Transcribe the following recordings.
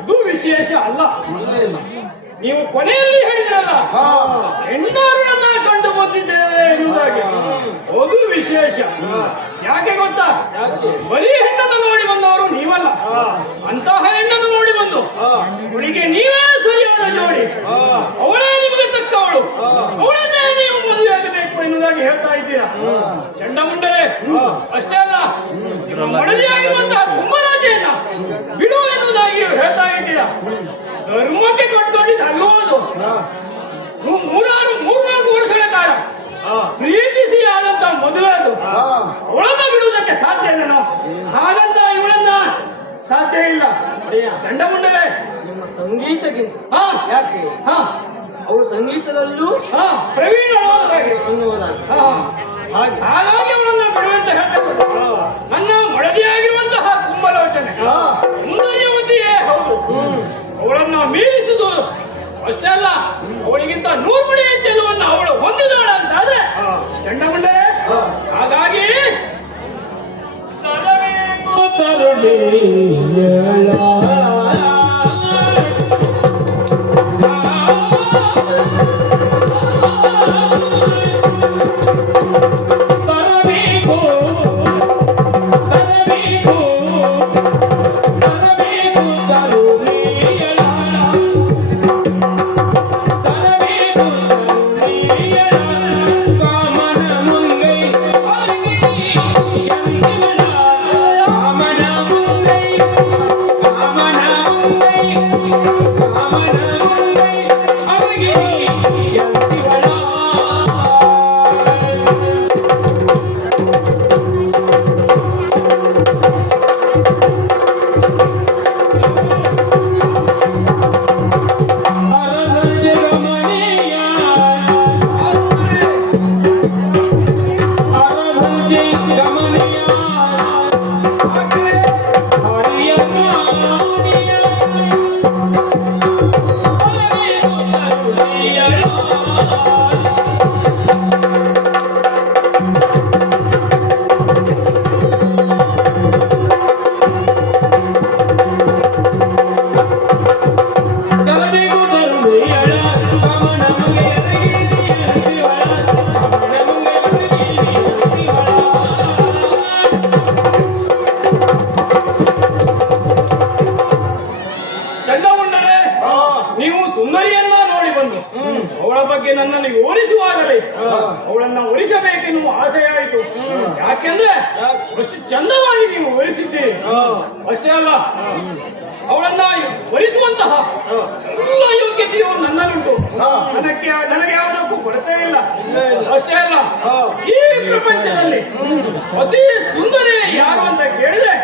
ಅದು ವಿಶೇಷ ಅಲ್ಲ. ನೀವು ಕೊನೆಯಲ್ಲಿ ಹೇಳಿದ್ರಲ್ಲ, ಹೆಣ್ಣಾರುಗಳನ್ನ ಕಂಡು ಬಂದಿದ್ದೇವೆ ಎನ್ನುವುದಾಗಿ, ಅದು ವಿಶೇಷ. ಯಾಕೆ ಗೊತ್ತಾ? ಬರೀ ಹೆಣ್ಣನ್ನು ನೋಡಿ ಬಂದವರು ನೀವಲ್ಲ, ಅಂತಹ ಹೆಣ್ಣನ್ನು ನೋಡಿ ಬಂದು ಅವಳಿಗೆ ನೀವೇ ಸರಿಯಾದ ಜೋಡಿ, ಅವಳೇ ನಿಮಗೆ ತಕ್ಕವಳು, ಅವಳನ್ನೇ ನೀವು ಮದುವೆ ಆಗಬೇಕು ಎನ್ನುವುದಾಗಿ ಹೇಳ್ತಾ ಇದ್ದೀರಾ. ಚಂಡಮುಂಡರೇ, ಅಷ್ಟೇ ಅಲ್ಲ, ಮಡದಿಯಾಗಿರುವಂತಹ ಕುಂಭರಾಜೆಯನ್ನ ಬಿಡು ಎನ್ನುವುದಾಗಿ ಹೇಳ್ತಾ ಇದ್ದೀರಾ. ಧರ್ಮಕ್ಕೆ ಕಟ್ಕೊಂಡಿದ್ದು ಅಲ್ಲೋದು. ಮೂರ್ನಾಲ್ಕು ವರ್ಷಗಳ ಕಾಲ ಪ್ರೀತಿಸಿ ಆದಂತ ಮದುವೆ ಅದು. ಅವಳನ್ನ ಬಿಡುವುದಕ್ಕೆ ಸಾಧ್ಯ ಇಲ್ಲ. ಹಾಗಂತ ಇವಳನ್ನ ಸಾಧ್ಯ ಇಲ್ಲ. ಚಂಡಮುಂಡರೇ, ನಿಮ್ಮ ಸಂಗೀತಕ್ಕಿಂತ ಯಾಕೆ ಅವಳು ಸಂಗೀತದಲ್ಲೂ ಪ್ರವೀಣ ಅನ್ನುವುದಾಗಿ ಹಾಗಾಗಿ ಅವಳನ್ನ ಬಿಡುವಂತ ಹೇಳ್ತಾರೆ. ನನ್ನ ಮಡದಿಯಾಗಿರುವಂತಹ ಕುಂಭಲೋಚನೆ ಸೌಂದರ್ಯವತಿಯೇ ಹೌದು. ಅವಳನ್ನ ಮೀರಿಸುವುದು ಅಷ್ಟೇ ಅಲ್ಲ, ಅವಳಿಗಿಂತ 100 ಪಡಿ ಹೆಚ್ಚಳವನ್ನು ಅವಳು ಹೊಂದಿದಾಳ ಅಂತಾದ್ರೆ ಚಂಡಮುಂಡರೇ, ಹಾಗಾಗಿ ಅವಳ ಬಗ್ಗೆ ನನ್ನನ್ನು ಓರಿಸುವಾಗಲೇ ಅವಳನ್ನ ಒರಿಸಬೇಕೆನ್ನುವ ಆಸೆ ಆಯಿತು. ಯಾಕೆಂದ್ರೆ ಅಷ್ಟು ಚಂದವಾಗಿ ನೀವು ಒರಿಸಿದ್ದೀರಿ. ಅಷ್ಟೇ ಅಲ್ಲ, ಅವಳನ್ನ ಒರಿಸುವಂತಹ ಎಲ್ಲ ಯೋಗ್ಯತೆಯು ನನ್ನಲ್ಲುಂಟು. ನನಗೆ ಯಾವುದಕ್ಕೂ ಕೊರತೆ ಇಲ್ಲ. ಅಷ್ಟೇ ಅಲ್ಲ, ಈ ಪ್ರಪಂಚದಲ್ಲಿ ಅತಿ ಸುಂದರಿ ಯಾರು ಅಂತ ಕೇಳಿದ್ರೆ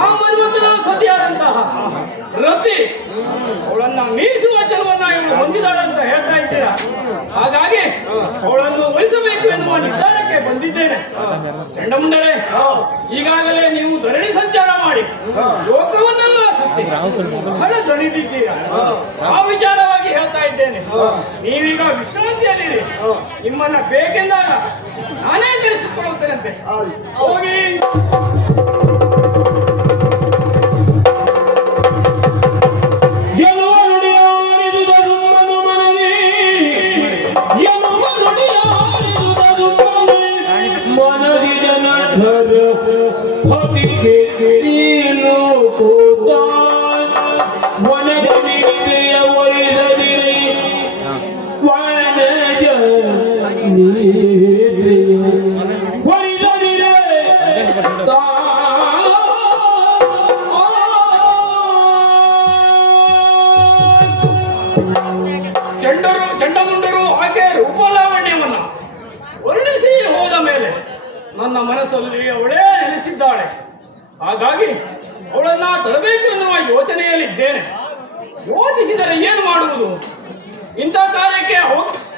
ಆ ಮನ್ವಂತನ ಸತಿಯಾದಂತಹ ರತಿ ಅವಳನ್ನ ಮೀರಿಸುವ ಛಲವನ್ನ ಇವಳು ಹೊಂದಿದಾಳಂತ ಹೇಳ್ತಾ ಇದ್ದೀರಾ. ಹಾಗಾಗಿ ಅವಳನ್ನು ವಹಿಸಬೇಕು ಎನ್ನುವ ನಿರ್ಧಾರಕ್ಕೆ ಬಂದಿದ್ದೇನೆ. ಚಂಡಮುಂಡರೇ, ಈಗಾಗಲೇ ನೀವು ಧರಣಿ ಸಂಚಾರ ಮಾಡಿ ಲೋಕವನ್ನೆಲ್ಲ ಸುತ್ತಿ ಬಹಳ ದಣಿದಿದ್ದೀರಾ. ಆ ವಿಚಾರವಾಗಿ ಹೇಳ್ತಾ ಇದ್ದೇನೆ. ನೀವೀಗ ವಿಶ್ರಾಂತಿಯಲ್ಲಿರಿ. ನಿಮ್ಮನ್ನ ಬೇಕೆಂದಾಗ ನಾನೇ ಕರೆಸಿಕೊಳ್ಳುತ್ತೇನಂತೆ. ಹೋಗಿ. Hopi ke ilo ko ta, wana dani ಮೇಲೆ ನನ್ನ ಮನಸ್ಸಲ್ಲಿ ಅವಳೇ ನೆಲೆಸಿದ್ದಾಳೆ. ಹಾಗಾಗಿ ಅವಳನ್ನ ತರಬೇಕು ಎನ್ನುವ ಯೋಚನೆಯಲ್ಲಿದ್ದೇನೆ. ಯೋಚಿಸಿದರೆ ಏನು ಮಾಡುವುದು? ಇಂಥ ಕಾರ್ಯಕ್ಕೆ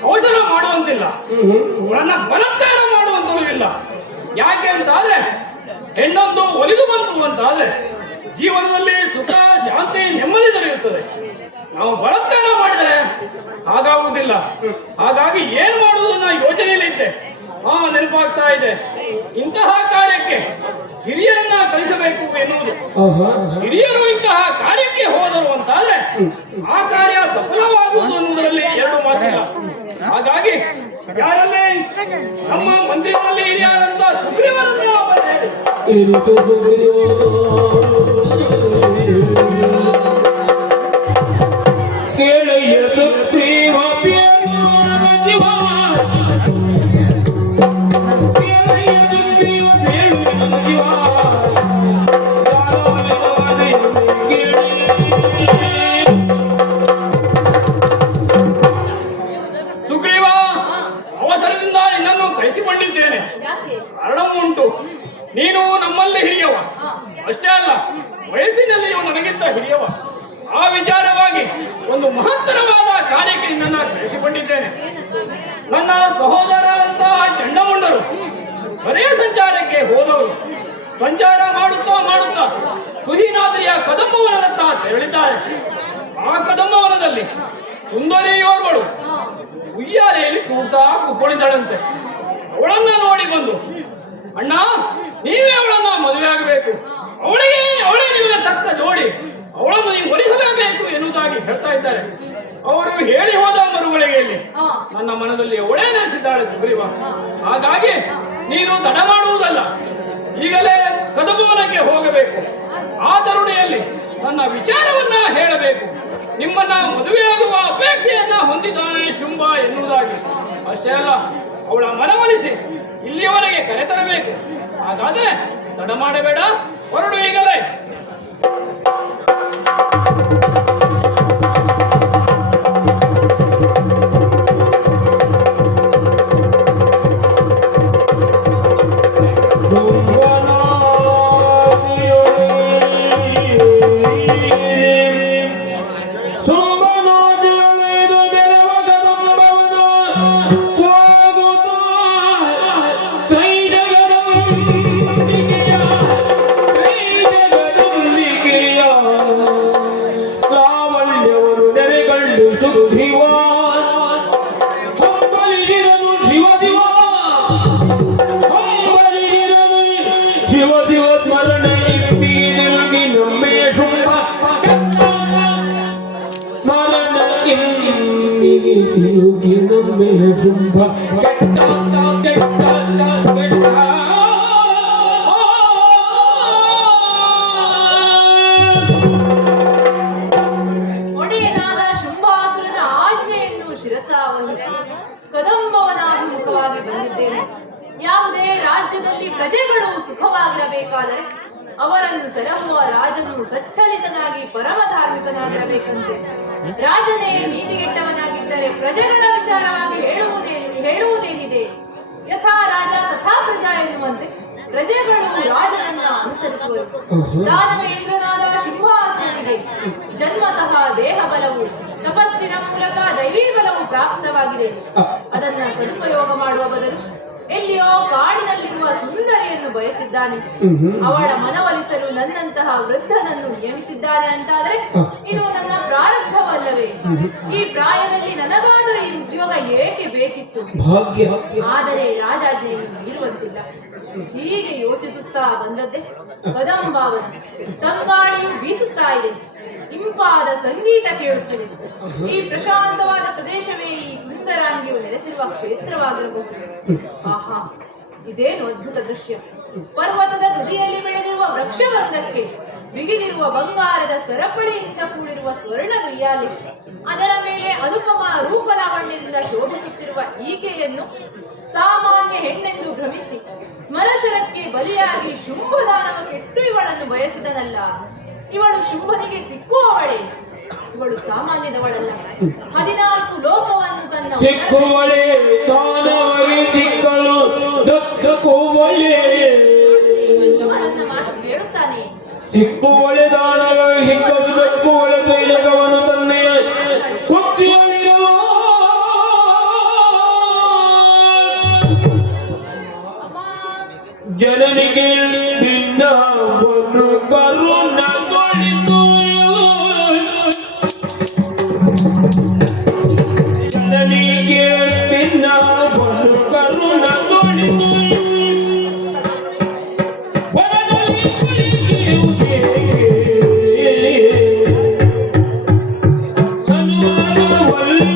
ಅವಸರ ಮಾಡುವಂತಿಲ್ಲ, ಅವಳನ್ನ ಬಲಾತ್ಕಾರ ಮಾಡುವಂತಲೂ ಇಲ್ಲ. ಯಾಕೆ ಅಂತಾದ್ರೆ ಹೆಣ್ಣೊಂದು ಒಲಿದು ಬಂತು ಅಂತಾದ್ರೆ ಜೀವನದಲ್ಲಿ ಸುಖ, ಶಾಂತಿ, ನೆಮ್ಮದಿ ದೊರೆಯುತ್ತದೆ. ನಾವು ಬಲಾತ್ಕಾರ ಮಾಡಿದರೆ ಹಾಗಾಗುವುದಿಲ್ಲ. ಹಾಗಾಗಿ ಏನು ಮಾಡುವುದನ್ನ ಯೋಚನೆಯಲ್ಲಿದ್ದೆ. ನೆನಪಾಗ್ತಾ ಇದೆ, ಇಂತಹ ಕಾರ್ಯಕ್ಕೆ ಹಿರಿಯರನ್ನ ಕಳಿಸಬೇಕು ಎನ್ನುವುದು. ಹಿರಿಯರು ಇಂತಹ ಕಾರ್ಯಕ್ಕೆ ಹೋದರು ಅಂತಾದ್ರೆ ಆ ಕಾರ್ಯ ಸಫಲವಾಗುವುದು ಅನ್ನುವುದರಲ್ಲಿ ಎರಡು ಮಾತಿಲ್ಲ. ಹಾಗಾಗಿ ಯಾರಲ್ಲೇ ನಮ್ಮ ಮಂದಿರದಲ್ಲಿ ಹಿರಿಯರಂತ ಸುಗ್ರೀವನನ್ನ ಸುಗ್ರೀವ, ಅವಸರದಿಂದ ನಿನ್ನನ್ನು ಕಳಿಸಿಕೊಂಡಿದ್ದೇನೆ. ಕಾರಣವುಂಟು. ನೀನು ನಮ್ಮಲ್ಲಿ ಹಿರಿಯವ, ಅಷ್ಟೇ ಅಲ್ಲ ವಯಸ್ಸಿನಲ್ಲಿಯೂ ನನಗಿಂತ ಹಿರಿಯವ. ಆ ವಿಚಾರವಾಗಿ ಒಂದು ಮಹತ್ತರವಾದ ಕಾರ್ಯಕ್ಕೆ ನಿನ್ನನ್ನು ಕಳಿಸಿಕೊಂಡಿದ್ದೇನೆ. ನನ್ನ ಸಹೋದರರಂತಹ ಚಂಡಮುಂಡರು ಬರೆಯ ಸಂಚಾರಕ್ಕೆ ಹೋದವರು. ಸಂಚಾರ ಮಾಡುತ್ತಾ ಮಾಡುತ್ತಾ ತುಹಿನಾದ್ರಿಯ ಕದಂಬವನದತ್ತ ತೆರಳಿದ್ದಾರೆ. ಆ ಕದಂಬವನದಲ್ಲಿ ಸುಂದರಿಯೋರ್ವಳು ಉಯ್ಯಾಲೆಯಲ್ಲಿ ತೂಗ್ತಾ ಕುತ್ಕೊಂಡಿದ್ದಾಳಂತೆ. ಅವಳನ್ನ ನೋಡಿ ಬಂದು, ಅಣ್ಣ ನೀವೇ ಅವಳನ್ನ ಮದುವೆ ಆಗಬೇಕು, ಅವಳೇ ನಿಮಗೆ ತಕ್ಕ ಜೋಡಿ, ಅವಳನ್ನು ನೀವು ವರಿಸಲೇಬೇಕು ಎನ್ನುವುದಾಗಿ ಹೇಳ್ತಾ ಇದ್ದಾರೆ. ಅವರು ಹೇಳಿ ಹೋದ ಮರುಗಳಿಗೆಯಲ್ಲಿ ನನ್ನ ಮನದಲ್ಲಿ ಅವಳೇ ನೆಲೆಸಿದ್ದಾಳೆ ಸುಗ್ರೀವ. ಹಾಗಾಗಿ ನೀನು ತಡ ಮಾಡುವುದಲ್ಲ, ಈಗಲೇ ಕದಭವನಕ್ಕೆ ಹೋಗಬೇಕು. ಆ ತರುಣಿಯಲ್ಲಿ ನನ್ನ ವಿಚಾರವನ್ನ ಹೇಳಬೇಕು. ನಿಮ್ಮನ್ನ ಮದುವೆಯಾಗುವ ಅಪೇಕ್ಷೆಯನ್ನ ಹೊಂದಿದ್ದಾನೆ ಶುಂಭ ಎನ್ನುವುದಾಗಿ. ಅಷ್ಟೇ ಅಲ್ಲ, ಅವಳ ಮನವೊಲಿಸಿ ಇಲ್ಲಿಯವರೆಗೆ ಕರೆತರಬೇಕು. ಹಾಗಾದ್ರೆ ತಡ ಮಾಡಬೇಡ, ಹೊರಡು ಈಗಲೇ. ಒಡೆಯನಾದ ಶುಂಭಾಸುರನ ಆಜ್ಞೆಯನ್ನು ಶಿರಸಾವಹಿಸಿ ಕದಂಬವನಾಭಿಮುಖವಾಗಿ ಬಂದಿದ್ದೇನೆ. ಯಾವುದೇ ರಾಜ್ಯದಲ್ಲಿ ಪ್ರಜೆಗಳು ಸುಖವಾಗಿರಬೇಕಾದರೆ ಅವರನ್ನು ತರಹುವ ರಾಜನು ಸಚ್ಚಲಿತನಾಗಿ ಪರಮ ಧಾರ್ಮಿಕನಾಗಿರಬೇಕಂತೆ. ರಾಜನೇ ನೀತಿಗೆಟ್ಟವನಾಗಿದ್ದರೆ ಪ್ರಜೆಗಳ ವಿಚಾರವಾಗಿ ಹೇಳುವುದೇನಿದೆ? ಯಥಾ ರಾಜ ತಥಾ ಪ್ರಜಾ ಎನ್ನುವಂತೆ ಪ್ರಜೆಗಳು ರಾಜನನ್ನ ಅನುಸರಿಸುವರು. ದಾನವೇಂದ್ರನಾದ ಶುಂಭಾಸುರನಿಗೆ ಜನ್ಮತಃ ದೇಹ ಬಲವು, ತಪಸ್ಸಿನ ಮೂಲಕ ದೈವೀ ಬಲವು ಪ್ರಾಪ್ತವಾಗಿದೆ. ಅದನ್ನ ಸದುಪಯೋಗ ಮಾಡುವ ಬದಲು ಎಲ್ಲಿಯೋ ಕಾಡಿನಲ್ಲಿರುವ ಸುಂದರಿಯನ್ನು ಬಯಸಿದ್ದಾನೆ. ಅವಳ ಮನವೊಲಿಸಲು ನನ್ನಂತಹ ವೃದ್ಧನನ್ನು ನೇಮಿಸಿದ್ದಾನೆ ಅಂತಾದರೆ ಇದು ನನ್ನ ಪ್ರಾರಬ್ಧವಲ್ಲವೇ? ಈ ಪ್ರಾಯದಲ್ಲಿ ನನಗಾದರೂ ಈ ಉದ್ಯೋಗ ಏಕೆ ಬೇಕಿತ್ತು? ಆದರೆ ರಾಜಾಜ್ಞೆಯನ್ನು ಮೀರುವಂತಿಲ್ಲ. ಹೀಗೆ ಯೋಚಿಸುತ್ತಾ ಬಂದದ್ದೇ ಕದಂಬಾವನ. ತಂಗಾಳಿಯು ಬೀಸುತ್ತಾ ಇದೆ, ಇಂಪಾದ ಸಂಗೀತ ಕೇಳುತ್ತದೆ. ಈ ಪ್ರಶಾಂತವಾದ ಪ್ರದೇಶವೇ ಈ ಸುಂದರಾಂಗಿಯು ನೆಲೆಸಿರುವ ಕ್ಷೇತ್ರವಾಗಿರಬಹುದು. ಆಹಾ, ಇದೇನು ಅದ್ಭುತ ದೃಶ್ಯ! ಪರ್ವತದ ತುದಿಯಲ್ಲಿ ಬೆಳೆದಿರುವ ವೃಕ್ಷವೊಂದಕ್ಕೆ ಬಿಗಿದಿರುವ ಬಂಗಾರದ ಸರಪಳಿಯಿಂದ ಕೂಡಿರುವ ಸ್ವರ್ಣ ಉಯ್ಯಾಲೆ, ಅದರ ಮೇಲೆ ಅನುಪಮ ರೂಪಲಾವಣ್ಯದಿಂದ ಶೋಭಿಸುತ್ತಿರುವ ಈಕೆಯನ್ನು ಸಾಮಾನ್ಯ ಹೆಣ್ಣೆಂದು ಭ್ರಮಿಸಿ ಸ್ಮರಶರಕ್ಕೆ ಬಲಿಯಾಗಿ ಶುಂಭದಾನವ ಕೆಟ್ಟು ಇವಳನ್ನು ಬಯಸಿದನಲ್ಲ. ಇವಳು ಶುಂಭನಿಗೆ ಸಿಕ್ಕುವವಳೆ. ಇವಳು ಸಾಮಾನ್ಯದವಳಲ್ಲ. 14 ಲೋಕವನ್ನು ತನ್ನ ಸಿಕ್ಕುವಳೆ ತಾನವರಿ ದಿಕ್ಕಲು ದತ್ತಕುವಳೆ ನನ್ನ ಮಾತು ಕೇಳುತ್ತಾನೆ. ಸಿಕ್ಕುವಳೆ ದಾನಗಳು ಹಿಕ್ಕಲು ದಕ್ಕುವಳೆ ತೈಲಕವನ್ನು ತನ್ನೆಯ ಕುತ್ತಿಯಲ್ಲಿರುವ ಜನನಿಗೆ ನಿನ್ನ ಒಂದು ಕರುಣ ಕೊಡಿತು ಜನನಿಗೆ ನಿನ್ನ ಒಂದು ಕರುಣ ಕೊಡಿತು ವನದಲ್ಲಿ ಕುಳಿತಿರುವುದೇ ಸನ್ಮಾನವಲ್ಲು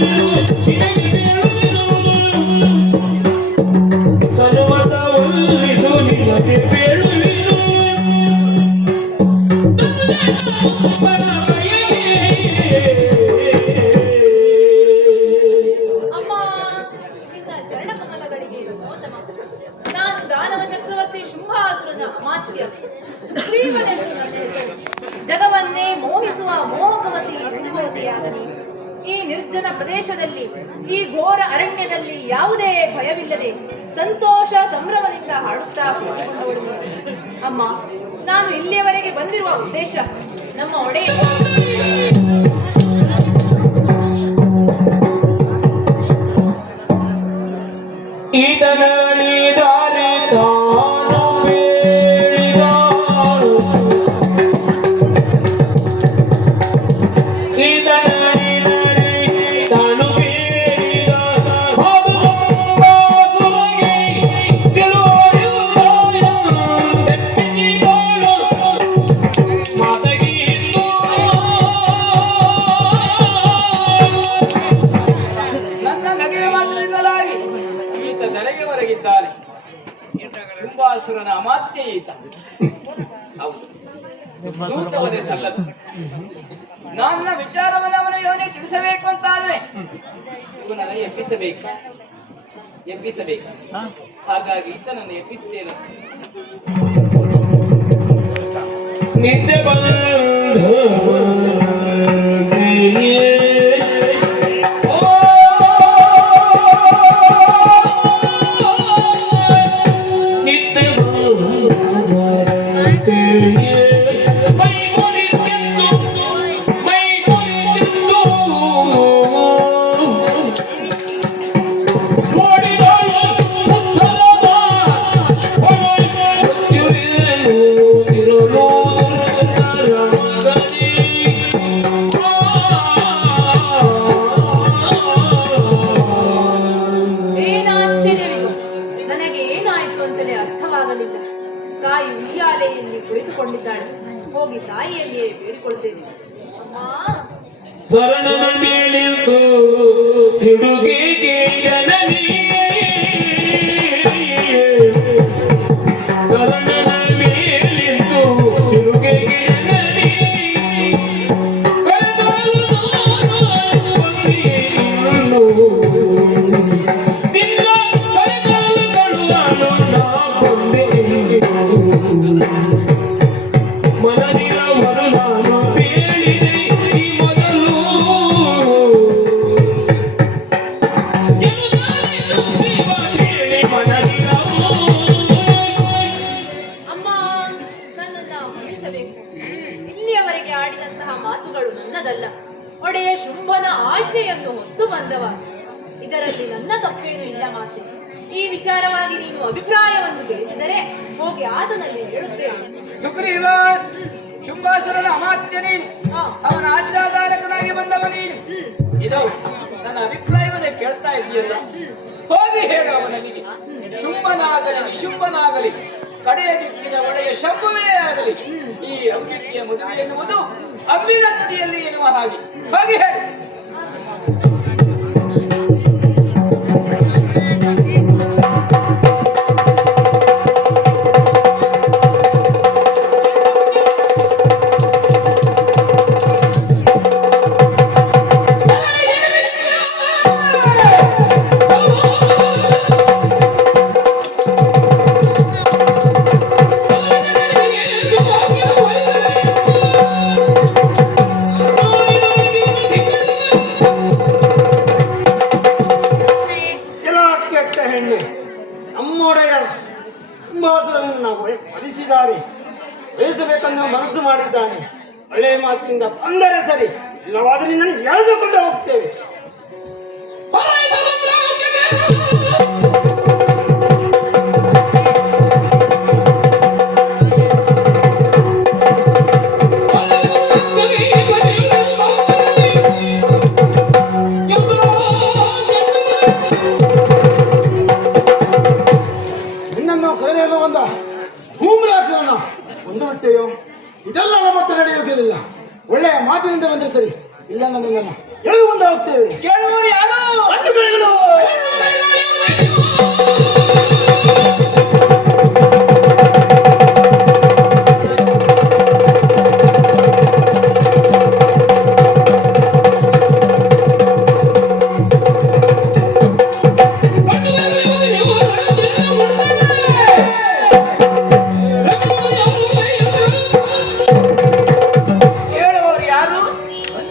ಸನ್ಮತವಲ್ಲಿದು ನಿನಗೆ ಬೇಡುವಿನು ಅಮ್ಮ, ನಿನ್ನ ಚರಣಕಮಲಗಳಿಗೆ ಸೋತಮ. ನಾನು ದಾನವ ಚಕ್ರವರ್ತಿ ಶುಂಭಾಸುರನ ಅಮಾತ್ಯ ಸುಗ್ರೀವನೆಂದು ನನ್ನ ಹೆಸರು. ಜಗವನ್ನೇ ಮೋಹಿಸುವ ಮೋಹಕವತಿ ರಂಗವತಿಯಾಗಲಿ. ಈ ನಿರ್ಜನ ಪ್ರದೇಶದಲ್ಲಿ, ಈ ಘೋರ ಅರಣ್ಯದಲ್ಲಿ ಯಾವುದೇ ಭಯವಿಲ್ಲದೆ ಸಂತೋಷ ಸಂಭ್ರಮದಿಂದ ಹಾಡುತ್ತಾ ಕುಳಿತುಕೊಂಡವಳು ನೀನು. ಅಮ್ಮ, ನಾನು ಇಲ್ಲಿಯವರೆಗೆ ಬಂದಿರುವ ಉದ್ದೇಶ ನಮ್ಮ ಒಡೆಯ ಈತನಳಿದಾರೆ ತಾನು ಬೇಡಿದಾರು ಈತನಳಿದಾರೆ ತಾನು ಬೇಡಿದ ಹಾದುಗೆ ತಿಳುವಳಿಯುವುದಾಯ ತೆಪ್ಪಿಸಿಕೊಳ್ಳು ಮಾತಗಿ ನನ್ನ ನಗೆಯ ಮಾತಿನಿಂದಲಾಗಿ ಈತ ನೆರೆಗೆ ಹೊರಗಿದ್ದಾನೆ. ಶುಂಭಾಸುರನ ಅಮಾತ್ಯ ಈತ. ಹೌದು, ದೂತವದೇ ಸಲ್ಲದು. ನನ್ನ ವಿಚಾರವನ್ನು ಅವನಿಗೆ ತಿಳಿಸಬೇಕು ಅಂತಾದ್ರೆ ಇವನನ್ನು ಎಬ್ಬಿಸಬೇಕು. ಹಾಗಾಗಿ ಈತನನ್ನು ಎಬ್ಬಿಸ್ತೇನೆ. ನಿತ್ಯ ಬಂಧ ಏನಾಶ್ಚರ್ಯವಿದು, ನನಗೆ ಏನಾಯ್ತು ಅಂತಲೇ ಅರ್ಥವಾಗಲಿಲ್ಲ. ತಾಯಿ ಉಯ್ಯಾಲೆಯಲ್ಲಿ ಕುಳಿತುಕೊಂಡಿದ್ದಾಳೆ. ಹೋಗಿ ತಾಯಿಯಲ್ಲಿಯೇ ಬೇಡಿಕೊಳ್ತೇನೆ. ಅಮ್ಮ, ಶರಣನ ಮೇಲಿಂದು ಹಿಡುಗೆಗೆ ಜನನಿ ಶರಣನ ಮೇಲಿಂದು ಹಿಡುಗೆಗೆ ಜನನಿ ಕರೆದಳು ನಾನು ಬಂದಿರುಳು. ನಿನ್ನ ಕರೆದಳು ನಾ ಬಂದೆ ಮನದಿರವನು ನಾನು ಬೇಡಿದೆ ಈ ಮೊದಲು ಹೇಳಿ ಮನದಿರವು ಅಮ್ಮ, ನನ್ನನ್ನ ಮನ್ನಿಸಬೇಕು. ಇಲ್ಲಿಯವರೆಗೆ ಆಡಿದಂತಹ ಮಾತುಗಳು ನನ್ನದಲ್ಲ. ಒಡೆಯ ಶುಂಭನ ಆಜ್ಞೆಯನ್ನು ಹೊತ್ತು ಬಂದವ. ಇದರಲ್ಲಿ ನನ್ನ ತಪ್ಪೇನು ಇಲ್ಲ ಮಾತೆ. ಈ ವಿಚಾರವಾಗಿ ನೀನು ಅಭಿಪ್ರಾಯವನ್ನು ತಿಳಿಸಿದರೆ ಹೋಗಿ ಆತನಲ್ಲಿ ಹೇಳುತ್ತೇನೆ. ಸುಗ್ರೀವ, ಶುಂಭಾಸುರನ ಅಮಾತ್ಯ ನೀನು, ಆ, ಅವನ ಆಜ್ಞಾಧಾರಕನಾಗಿ ಬಂದವ ನೀನು. ಇದು ನನ್ನ ಅಭಿಪ್ರಾಯವನ್ನು ಕೇಳ್ತಾ ಇದೆಯಲ್ಲ, ಹೋಗಿ ಹೇಳು ಅವನಿಗೆ. ಶುಂಭನಾಗಲಿ ವಿಶುಂಭನಾಗಲಿ ಕಡೆಯ ದಿಕ್ಕಿನ ಒಡೆಯ ಶಂಭುವೇ ಆಗಲಿ ಈ ಔದಿತ್ಯ ಮದುವೆ ಎನ್ನುವುದು ಅಮ್ಮಿನ ತುದಿಯಲ್ಲಿ ಎನ್ನುವ ಹಾಗೆ. ಹೋಗಿ ಹೇಳು. ತನ್ನ ಮನಸ್ಸು ಮಾಡಿದ್ದಾನೆ. ಒಳ್ಳೆಯ ಮಾತಿನಿಂದ ಬಂದರೆ ಸರಿ, ಇಲ್ಲವಾದರೆ ನಿನ್ನನ್ನು ಎಳೆದುಕೊಂಡು ಹೋಗ್ತೇವೆ. ನಿನ್ನನ್ನು ಕರೆಯಲು ಬಂದ ಭೂಮರಾಕ್ಷರನ ಒಂದು ಬಿಟ್ಟೆಯೋ ಇದೆಲ್ಲ ನಮ್ಮ ಹತ್ರ ನಡೆಯುವುದಿಲ್ಲ. ಒಳ್ಳೆಯ ಮಾತಿನಿಂದ ಬಂದರೆ ಸರಿ, ಇಲ್ಲ ನಿನ್ನನ್ನು ಎಳೆದುಕೊಂಡು ಹೋಗ್ತೇವೆ. ಕೇಳುವವರು ಯಾರು? ಬಂಧುಗಳು, ಕೇಳುವವರು ಯಾರು?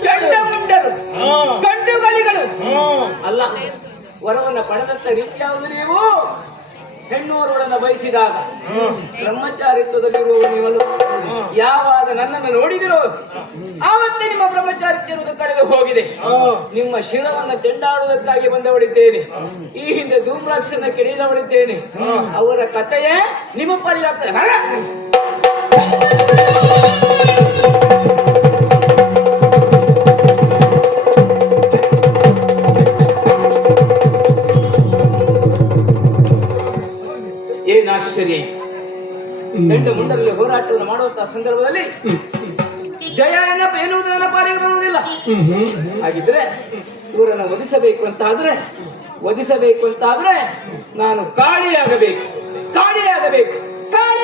ಚಂಡಮುಂಡರು, ಗಂಡುಗಲಿಗಳು. ಅಲ್ಲ, ವರವನ್ನ ಪಡೆದಂತ ರೀತಿ ಯಾವುದು ನೀವು? ಹೆಣ್ಣುವರೊಡನ್ನ ಬಯಸಿದಾಗ ಬ್ರಹ್ಮಚಾರಿತ್ವದಲ್ಲಿರುವ ನೀವಲ್ಲ. ಯಾವಾಗ ನನ್ನನ್ನು ನೋಡಿದಿರೋ ಆವತ್ತೇ ನಿಮ್ಮ ಬ್ರಹ್ಮಚಾರಿತ್ವ ಇರುವುದು ಕಳೆದು ಹೋಗಿದೆ. ನಿಮ್ಮ ಶಿರವನ್ನು ಚೆಂಡಾಡುವುದಕ್ಕಾಗಿ ಬಂದವಳಿದ್ದೇನೆ. ಈ ಹಿಂದೆ ಧೂಮ್ರಾಕ್ಷನ ಕೆಡಿದವಳಿದ್ದೇನೆ. ಅವರ ಕಥೆಯೇ ನಿಮ್ಮ ಪಾಲಿಗಾಗ್ತದೆ. ಏನು ಆಶ್ಚರ್ಯ! ಚಂಡಮುಂಡರಲ್ಲಿ ಹೋರಾಟವನ್ನು ಮಾಡುವಂತಹ ಸಂದರ್ಭದಲ್ಲಿ ಜಯ ಎನ್ನುವುದು ನನ್ನ ಪಾಲಿಗೆ ಬರುವುದಿಲ್ಲ. ಹಾಗಿದ್ರೆ ಇವರನ್ನು ವಧಿಸಬೇಕು ಅಂತಾದ್ರೆ ನಾನು ಕಾಳಿಯಾಗಬೇಕು. ಕಾಳಿ!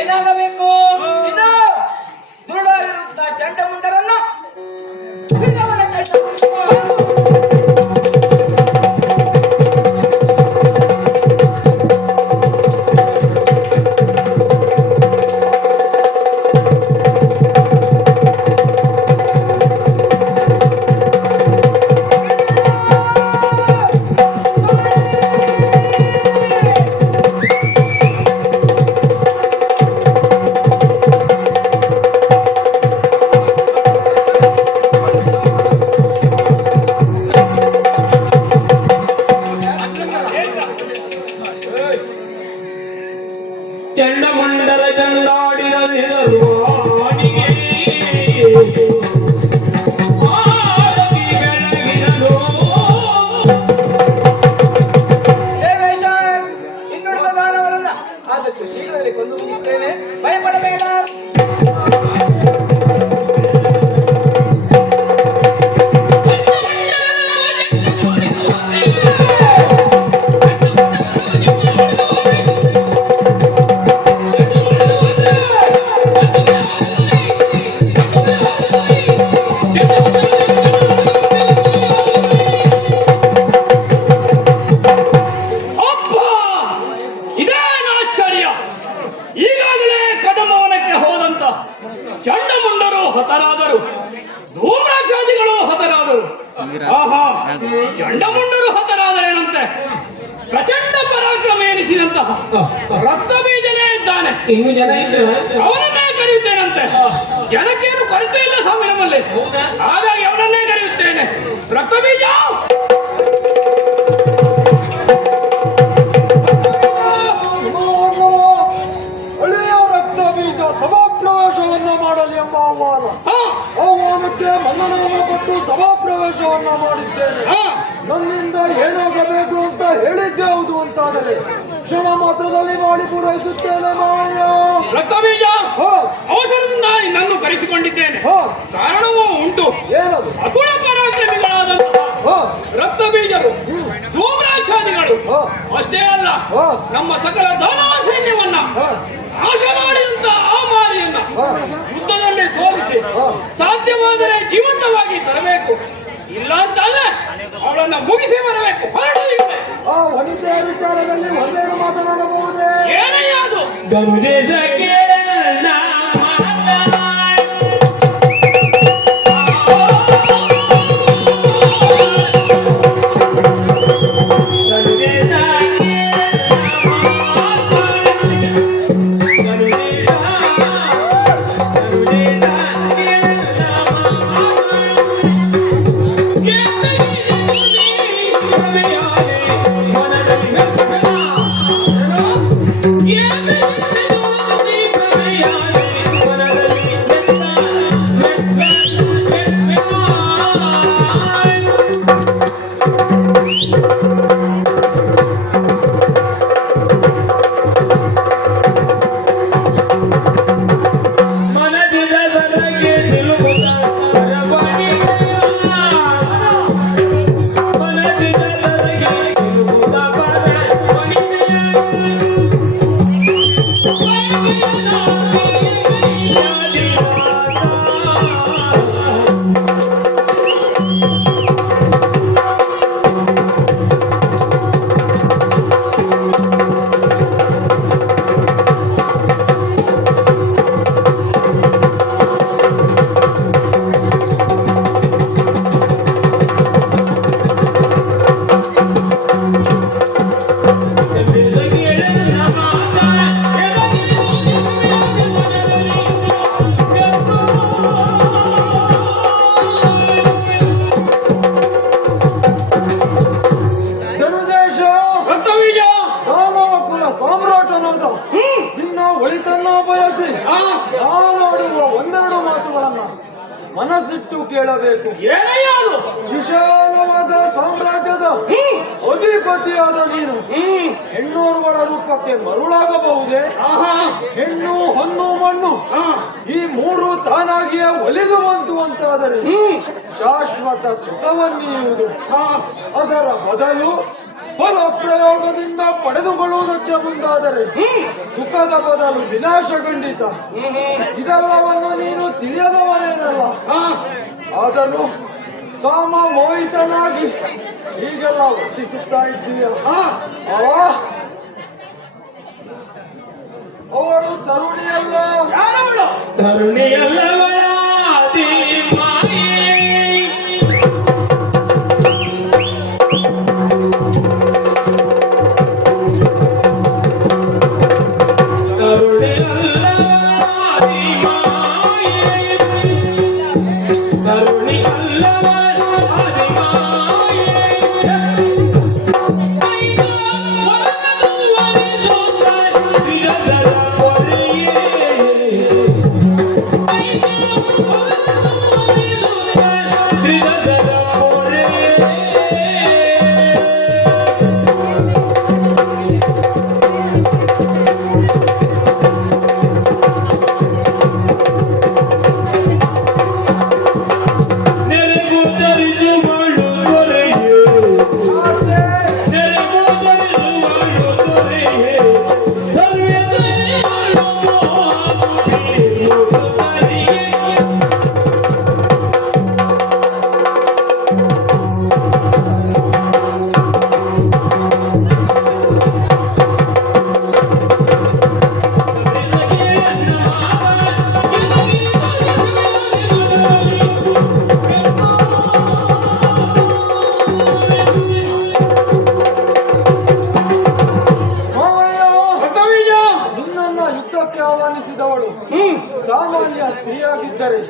ಏನಾಗಬೇಕು? ಇದು ದುರುಳಾಗಿರುವಂತಹ ಚಂಡಮುಂಡರನ್ನು ಚಂಡಮುಂಡರ ಚಂಡಾಡಿರಲಿದರು ಆಡಿಗೆ ಆರತಿ ಬೆಳಗಿನದು. ದೇವೇಶ, ಇನ್ನುಳಿದ ದಾನವರನ್ನ ಆದಷ್ಟು ಶೀಘ್ರದಲ್ಲಿ ಕೊಂದು ಮುಗಿಸುತ್ತೇನೆ. ಭಯಪಡಬೇಡ. ಅಪ್ಪ, ಇದೇನು ಆಶ್ಚರ್ಯ! ಈಗಾಗಲೇ ಕದಮವನಕ್ಕೆ ಹೋದಂತ ಚಂಡಮುಂಡರು ಹತರಾದರು, ಧೂಮ್ರಾಕ್ಷಾದಿಗಳು ಹತರಾದರು. ಆಹಾ, ಚಂಡಮುಂಡರು ಹತರಾದರೇನಂತೆ? ಪ್ರಚಂಡ ಪರಾಕ್ರಮ ಎನಿಸಿದಂತಹ ರಕ್ತ ಬೀಜನೇ ಇದ್ದಾನೆ. ಇನ್ನು ಜನ ಇದ್ರೆ ಅವನನ್ನೇ ಕರೆಯುತ್ತೇನಂತೆ. ಜನಕ್ಕೇನು ಕೊರತೆ ಇಲ್ಲ ಸ್ವಾಮಿ ನಮ್ಮಲ್ಲಿ, ಹಾಗಾಗಿ ಅವನನ್ನೇ ಕರೆಯುತ್ತೇನೆ. ರಕ್ತ ಬೀಜ, ಒಳ್ಳೆಯ ರಕ್ತ ಬೀಜ ಸಭಾಪ್ರವೇಶವನ್ನ ಮಾಡಲಿ ಎಂಬ ಆಹ್ವಾನಕ್ಕೆ ಮನ್ನಣೆಯನ್ನು ಕೊಟ್ಟು ಸಭಾಪ್ರವೇಶವನ್ನ ಮಾಡಿದ್ದೇನೆ. ನನ್ನಿಂದ ಏನಾಗಬೇಕು ಅಂತ ಹೇಳಿದ್ದೆ ಹೌದು ಅಂತಾದರೆ ಕ್ಷಣ ಮಾತ್ರದಲ್ಲಿ ಮಾಡಿ ಪೂರೈಸುತ್ತೇನೆ ಮಾಯ. ರಕ್ತ ಬೀಜ, ಅವಸರದಿಂದ ನಿನ್ನನ್ನು ಕರೆಸಿಕೊಂಡಿದ್ದೇನೆ. ಕಾರಣವೂ ಉಂಟು. ಏನದು? ಅತುಳ ಪರಾಕ್ರಮಿಗಳಾದಂತಹ ಓ ರಕ್ತ ಬೀಜರು ಧೂಮ್ರಾಕ್ಷಾದಿಗಳು ಓ ಅಷ್ಟೇ ಅಲ್ಲ ಓ ನಮ್ಮ ಸಕಲ ದಾನವ ಸೈನ್ಯವನ್ನ ಓ ನಾಶ ಮಾಡಿದಂತ ಆ ಮಾರಿಯನ್ನ ಓ ಯುದ್ಧದಲ್ಲಿ ಸೋಲಿಸಿ ಓ. ಸಾಧ್ಯವಾದರೆ ಜೀವಂತವಾಗಿ ತರಬೇಕು. ಇಲ್ಲ ಅಂತಂದ್ರೆ ಅವಳನ್ನ ಮುಗಿಸಿ ಬರಬೇಕು. ಹೊರಡುವಿಗೆ ಆ ವನಿತೆಯ ವಿಚಾರದಲ್ಲಿ ಒಂದೇನು ಮಾತನಾಡಬಹುದೇ? ಏನಯ್ಯ ಅದು? ಗರುಡೇಶ ಕೇಳಲ್ಲ ಮಾತ ಧನುದೇಶ ರಕ್ತಬೀಜ ದಾನವ ಕುಲ ಸಾಮ್ರಾಟನಾದ ನಿನ್ನ ಒಳಿತನ್ನ ಬಯಸಿ ನಾನಾಡುವ ಒಂದೆರಡು ಮಾತುಗಳನ್ನ ಮನಸ್ಸಿಟ್ಟು ಕೇಳಬೇಕು. ಏನಯ್ಯ ಅದು? ವಿಶಾಲವಾದ ಸಾಮ್ರಾಜ್ಯದ ಅಧಿಪತಿಯಾದ ನೀನು ಹೆಣ್ಣೋರ್ವಳ ರೂಪಕ್ಕೆ ಮರುಳಾಗಬಹುದೇ? ಹೆಣ್ಣು ಹೊನ್ನು ಮಣ್ಣು ಈ ಮೂರು ತಾನಾಗಿಯೇ ಒಲಿದು ಬಂತು ಅಂತಾದರೆ ಶಾಶ್ವತ ಸುಖವನ್ನೀಯುವುದು. ಅದರ ಬದಲು ಫಲ ಪ್ರಯೋಗದಿಂದ ಪಡೆದುಕೊಳ್ಳುವುದಕ್ಕೆ ಮುಂದಾದರೆ ಸುಖದ ಬದಲು ವಿನಾಶ ಖಂಡಿತ. ಇದೆಲ್ಲವನ್ನು ನೀನು ತಿಳಿಯದವನೇನಲ್ಲ. ಆದರೂ ಕಾಮ ಮೋಹಿತನಾಗಿ ಹೀಗೆಲ್ಲ ವರ್ತಿಸುತ್ತಾ ಇದ್ದೀಯ. ಅವಳು ತರುಣಿಯಲ್ಲ. ಯಾರವಳು? ತರುಣಿಯಲ್ಲವಳ ಆದಿ ಮಾಯೆ ಸಾಮಾನ್ಯ ಸ್ತ್ರೀಯಾಗಿದ್ದರೆ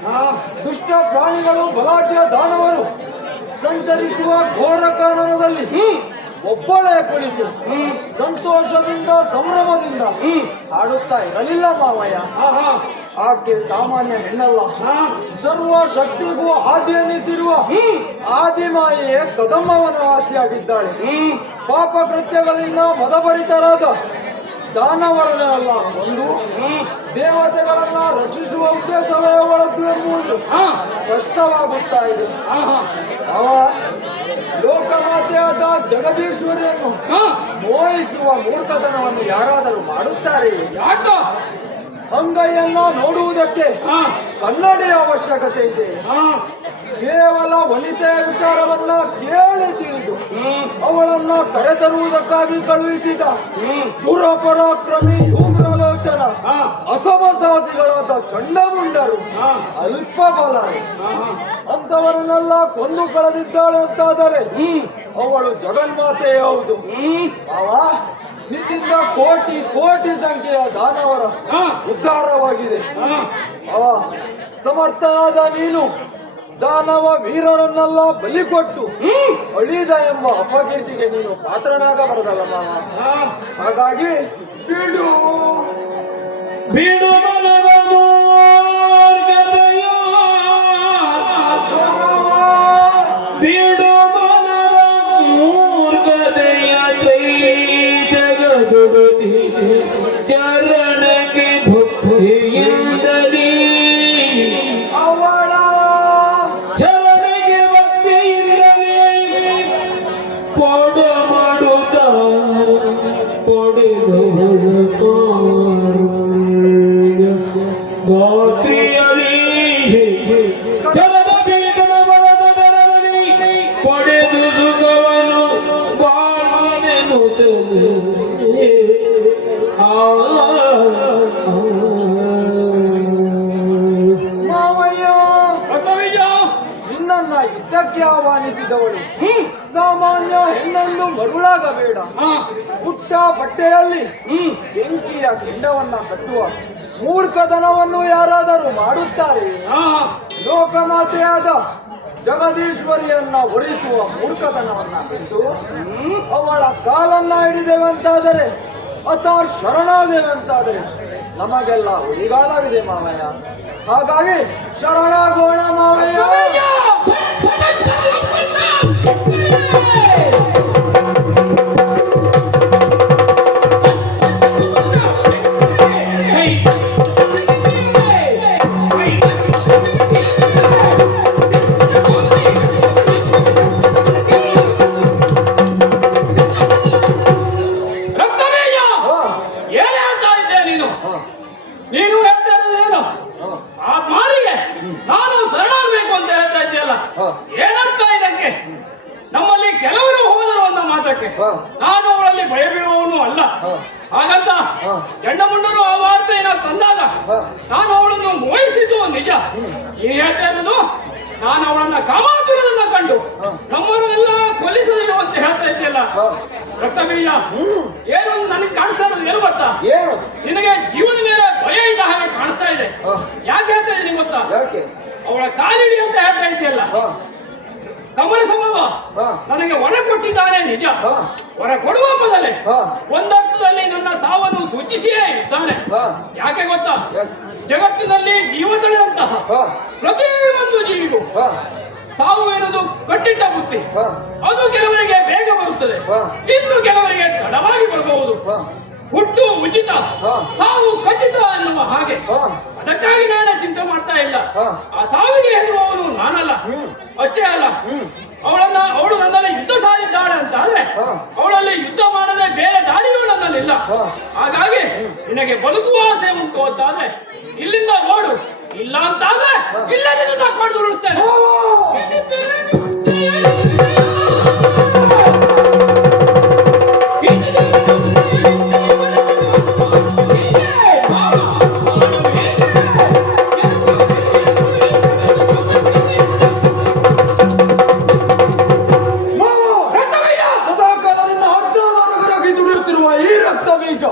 ದುಷ್ಟ ಪ್ರಾಣಿಗಳು ಬಲಾಢ್ಯ ದಾನವರು ಸಂಚರಿಸುವ ಘೋರ ಕಾನನದಲ್ಲಿ ಒಬ್ಬಳೇ ಕುಳಿತು ಸಂತೋಷದಿಂದ ಸಂಭ್ರಮದಿಂದ ಹಾಡುತ್ತಾ ಇರಲಿಲ್ಲ ಮಾವಯ್ಯ. ಆಕೆ ಸಾಮಾನ್ಯ ಹೆಣ್ಣಲ್ಲ, ಸರ್ವ ಶಕ್ತಿಗೂ ಆದಿ ಎನಿಸಿರುವ ಆದಿಮಾಯೆಯೇ ಕದಂಬವನ ವಾಸಿಯಾಗಿದ್ದಾಳೆ. ಪಾಪ ಕೃತ್ಯಗಳಿಂದ ಮದಭರಿತರಾದ ದಾನವರನ್ನೆಲ್ಲ ಒಂದು ದೇವತೆಗಳನ್ನ ರಕ್ಷಿಸುವ ಉದ್ದೇಶವೇ ಒಳದ್ದು ಎಂಬುದು ಸ್ಪಷ್ಟವಾಗುತ್ತಾ ಇದೆ. ಲೋಕಮಾತೆಯಾದ ಜಗದೀಶ್ವರಿಯನ್ನು ಹಾ ಮೋಹಿಸುವ ಮೂರ್ಖತನವನ್ನು ಯಾರಾದರೂ ಮಾಡುತ್ತಾರೆ? ಯಾಕ ಅಂಗೈಯನ್ನ ನೋಡುವುದಕ್ಕೆ ಹಾ ಕನ್ನಡಿಯ ಅವಶ್ಯಕತೆ ಇದೆ. ಹಾ ಕೇವಲ ವನಿತೆಯ ವಿಚಾರವನ್ನ ಕೇಳಿ ತಿಳಿದು ಅವಳನ್ನ ಕರೆತರುವುದಕ್ಕಾಗಿ ಕಳುಹಿಸಿದ ದುರಪರಾಕ್ರಮಿ ಧೂಮ್ರಲೋಚನ ಹಾ ಅಸಮಸಾಸಿಗಳಾದ ಚಂಡಮುಂಡರು ಹಾ ಅಲ್ಪ ಬಲರು ಅಂತವರನ್ನೆಲ್ಲ ಕೊಂದು ಕಳೆದಿದ್ದಾಳೆ ಅಂತಾದರೆ ಅವಳು ಜಗನ್ಮಾತೆಯೇ ಹೌದು. ಅವ ನಿನ್ನಿಂದ ಕೋಟಿ ಕೋಟಿ ಸಂಖ್ಯೆಯ ದಾನವರ ಉದ್ಧಾರವಾಗಿದೆ. ಅವ ಸಮರ್ಥನಾದ ನೀನು ದಾನವ ವೀರರನ್ನೆಲ್ಲ ಬಲಿ ಕೊಟ್ಟು ಅಳಿದ ಎಂಬ ಅಪಕೀರ್ತಿಗೆ ನೀನು ಪಾತ್ರನಾಗಬಾರದಲ್ಲ ಮಾವ. ಹಾಗಾಗಿ ಬಿಡು ಬಿಡು ಮನದ ಮೂರ್ಖತೆಯ, ಬಿಡು ಮನದ ಮೂರ್ಖತೆಯ, ಜಗದುಗತಿ ಚರಣಕ್ಕೆ ಭಕ್ತಿಯಿಂದಲೇ, ಅವಳ ಚರಣಕ್ಕೆ ಭಕ್ತಿಯಿಂದಲೇ ಪೊಡು ಮಾಡುತ್ತ ಪಡೆದವರು ಗಾತ್ರಿಯಲ್ಲಿ ಜಲದ ಬೀಗನ ಬಲದ ದರದಲ್ಲಿ ಪಡೆದು ದುಃಖವನ್ನು ಬಾಳೆನುತ್ತಲೇ ಮಾವಯ್ಯ ರಕ್ತಬೀಜ ನಿನ್ನನ್ನ ಯುದ್ಧಕ್ಕೆ ಆಹ್ವಾನಿಸಿದವಳು ಸಾಮಾನ್ಯ ಹೆಣ್ಣನ್ನು ಮರುಳಾಗಬೇಡ. ಹಾ ಪುಟ್ಟ ಬಟ್ಟೆಯಲ್ಲಿ ಬೆಂಕಿಯ ಕೆಂಡವನ್ನ ಕಟ್ಟುವ ಮೂರ್ಖತನವನ್ನು ಯಾರಾದರೂ ಮಾಡುತ್ತಾರೆ? ಹಾ ಲೋಕಮಾತೆಯಾದ ಜಗದೀಶ್ವರಿಯನ್ನ ಒರಿಸುವ ಮೂರ್ಖತನವನ್ನ ಬಿಟ್ಟು ಅವಳ ಕಾಲನ್ನ ಹಿಡಿದೆವಂತಾದರೆ ಅಥವಾ ಶರಣಾದೇವಂತಾದರೆ ನಮಗೆಲ್ಲ ಉಳಿಗಾಲವಿದೆ ಮಾವಯ್ಯ. ಹಾಗಾಗಿ ಶರಣಾಗೋಣ ಮಾವಯ್ಯ. ರಕ್ತಬೀಜ ಹಾ, ಏನೇ ಅಂತ ಇದ್ದೆ ನೀನು? ಹಾ, ನೀನು ಹೇಳ್ತಾ ಇರೋದೇನು? ಹಾ, ಆ ಮಾರಿಗೆ ನಾನು ಶರಣಾಗಬೇಕು ಅಂತ ಹೇಳ್ತಾ ಇದ್ದೀಯಲ್ಲ, ಹಾ. ಏನರ್ಥ ಇದಕ್ಕೆ? ನಮ್ಮಲ್ಲಿ ಕೆಲವರು ಹೋದರು ಅನ್ನೋ ಮಾತ್ರಕ್ಕೆ ಹಾ. ನಾನು ಅವಳಲ್ಲಿ ಭಯ ಬೀಳುವವನು ಅಲ್ಲ. ಹಾ. ಹಾಗಂತ ಹಾ. ಚಂಡಮುಂಡರು ಆ ವಾರ್ತೆಯನ್ನು ತಂದಾಗ ಹಾ. ನಾನು ಅವಳನ್ನು ಮೋಹಿಸಿದ್ದು ನಿಜ. ಈ ಹೇಳ್ತಾ ಇರೋದು ನಾನು ಅವಳನ್ನ ಕಾಮಾತುರದಿಂದ ಕಂಡು ನಮ್ಮನ್ನೆಲ್ಲ ಕೊಲ್ಲಿಸಲಿಲ್ಲ ಅಂತ ಹೇಳ್ತಾ ಇದ್ದೀಯಲ್ಲ ಹಾ. ರಕ್ತಬೀಜ. ಏನು ನನಗೆ ಕಾಣಿಸ್ತಾ ಇರೋದು ಏನು ಗೊತ್ತಾ? ಏನು? ನಿನಗೆ ಜೀವನ ಮೇಲೆ ಭಯ ಇದ್ದ ಹಾಗೆ ಕಾಣಿಸ್ತಾ ಇದೆ. ಹಾ. ಯಾಕೆ ಹೇಳ್ತಾ ಇದ್ದೀನಿ ಗೊತ್ತಾ? ಯಾಕೆ? ಅವಳ ಕಾಲಿಡಿ ಅಂತ ಹೇಳ್ತಾ ಇದೆಯಲ್ಲ, ಹಾ, ಕಮಲ ಸಂಭವ ಹಾ. ನನಗೆ ವರ ಕೊಟ್ಟಿದ್ದಾನೆ ನಿಜ. ಹಾ. ವರ ಕೊಡುವ ಮೊದಲೇ ಹಾ. ಒಂದರ್ಥದಲ್ಲಿ ನನ್ನ ಸಾವನ್ನು ಸೂಚಿಸಿಯೇ ಇದ್ದಾನೆ. ಹಾ. ಯಾಕೆ ಗೊತ್ತಾ? ಯಾಕೆ? ಜಗತ್ತಿನಲ್ಲಿ ಜೀವ ತಳೆದಂತಹ ಹಾ. ಪ್ರತಿಯೊಂದು ಜೀವಿಗೂ ಹಾ. ಸಾವು ಎನ್ನುವುದು ಕಟ್ಟಿಟ್ಟ ಬುತ್ತಿ. ಹಾ. ಅದು ಕೆಲವರಿಗೆ ಬೇಗ ಬರುತ್ತದೆ, ಹಾ. ಇನ್ನು ಕೆಲವರಿಗೆ ತಡವಾಗಿ ಬರಬಹುದು. ಹಾ. ಹುಟ್ಟು ಉಚಿತ, ಹಾ. ಸಾವು ಖಚಿತ ಅನ್ನುವ ಹಾಗೆ. ಹಾ. ಅದಕ್ಕಾಗಿ ನಾನು ಚಿಂತೆ ಮಾಡ್ತಾ ಇಲ್ಲ. ಹಾ. ಆ ಸಾವಿಗೆ ಹೆದರುವವನು ನಾನಲ್ಲ. ಅಷ್ಟೇ ಅಲ್ಲ, ಅವಳು ನನ್ನಲ್ಲಿ ಯುದ್ಧ ಸಾರಿದ್ದಾಳೆ ಅಂತ ಆದ್ರೆ ಹಾ. ಅವಳಲ್ಲಿ ಯುದ್ಧ ಮಾಡದೆ ಬೇರೆ ದಾರಿಯೂ ನನ್ನಲ್ಲಿಲ್ಲ. ಹಾ. ಹಾಗಾಗಿ ನಿನಗೆ ಬದುಕುವ ಆಸೆ ಉಂಟು ಅಂತಾದ್ರೆ ಇಲ್ಲಿಂದ ಓಡು, ಇಲ್ಲ ಅಂತಾದ್ರೆ ಇಲ್ಲೇ ನಿನ್ನ ಕಡ್ದು ಉಳಿಸ್ತೇನೆ. ಸದಾಕಾಲ ನಿನ್ನ ಅಜ್ಞಾನರಗರಾಗಿ ದುಡಿಯುತ್ತಿರುವ ಈ ರಕ್ತ ಬೀಜ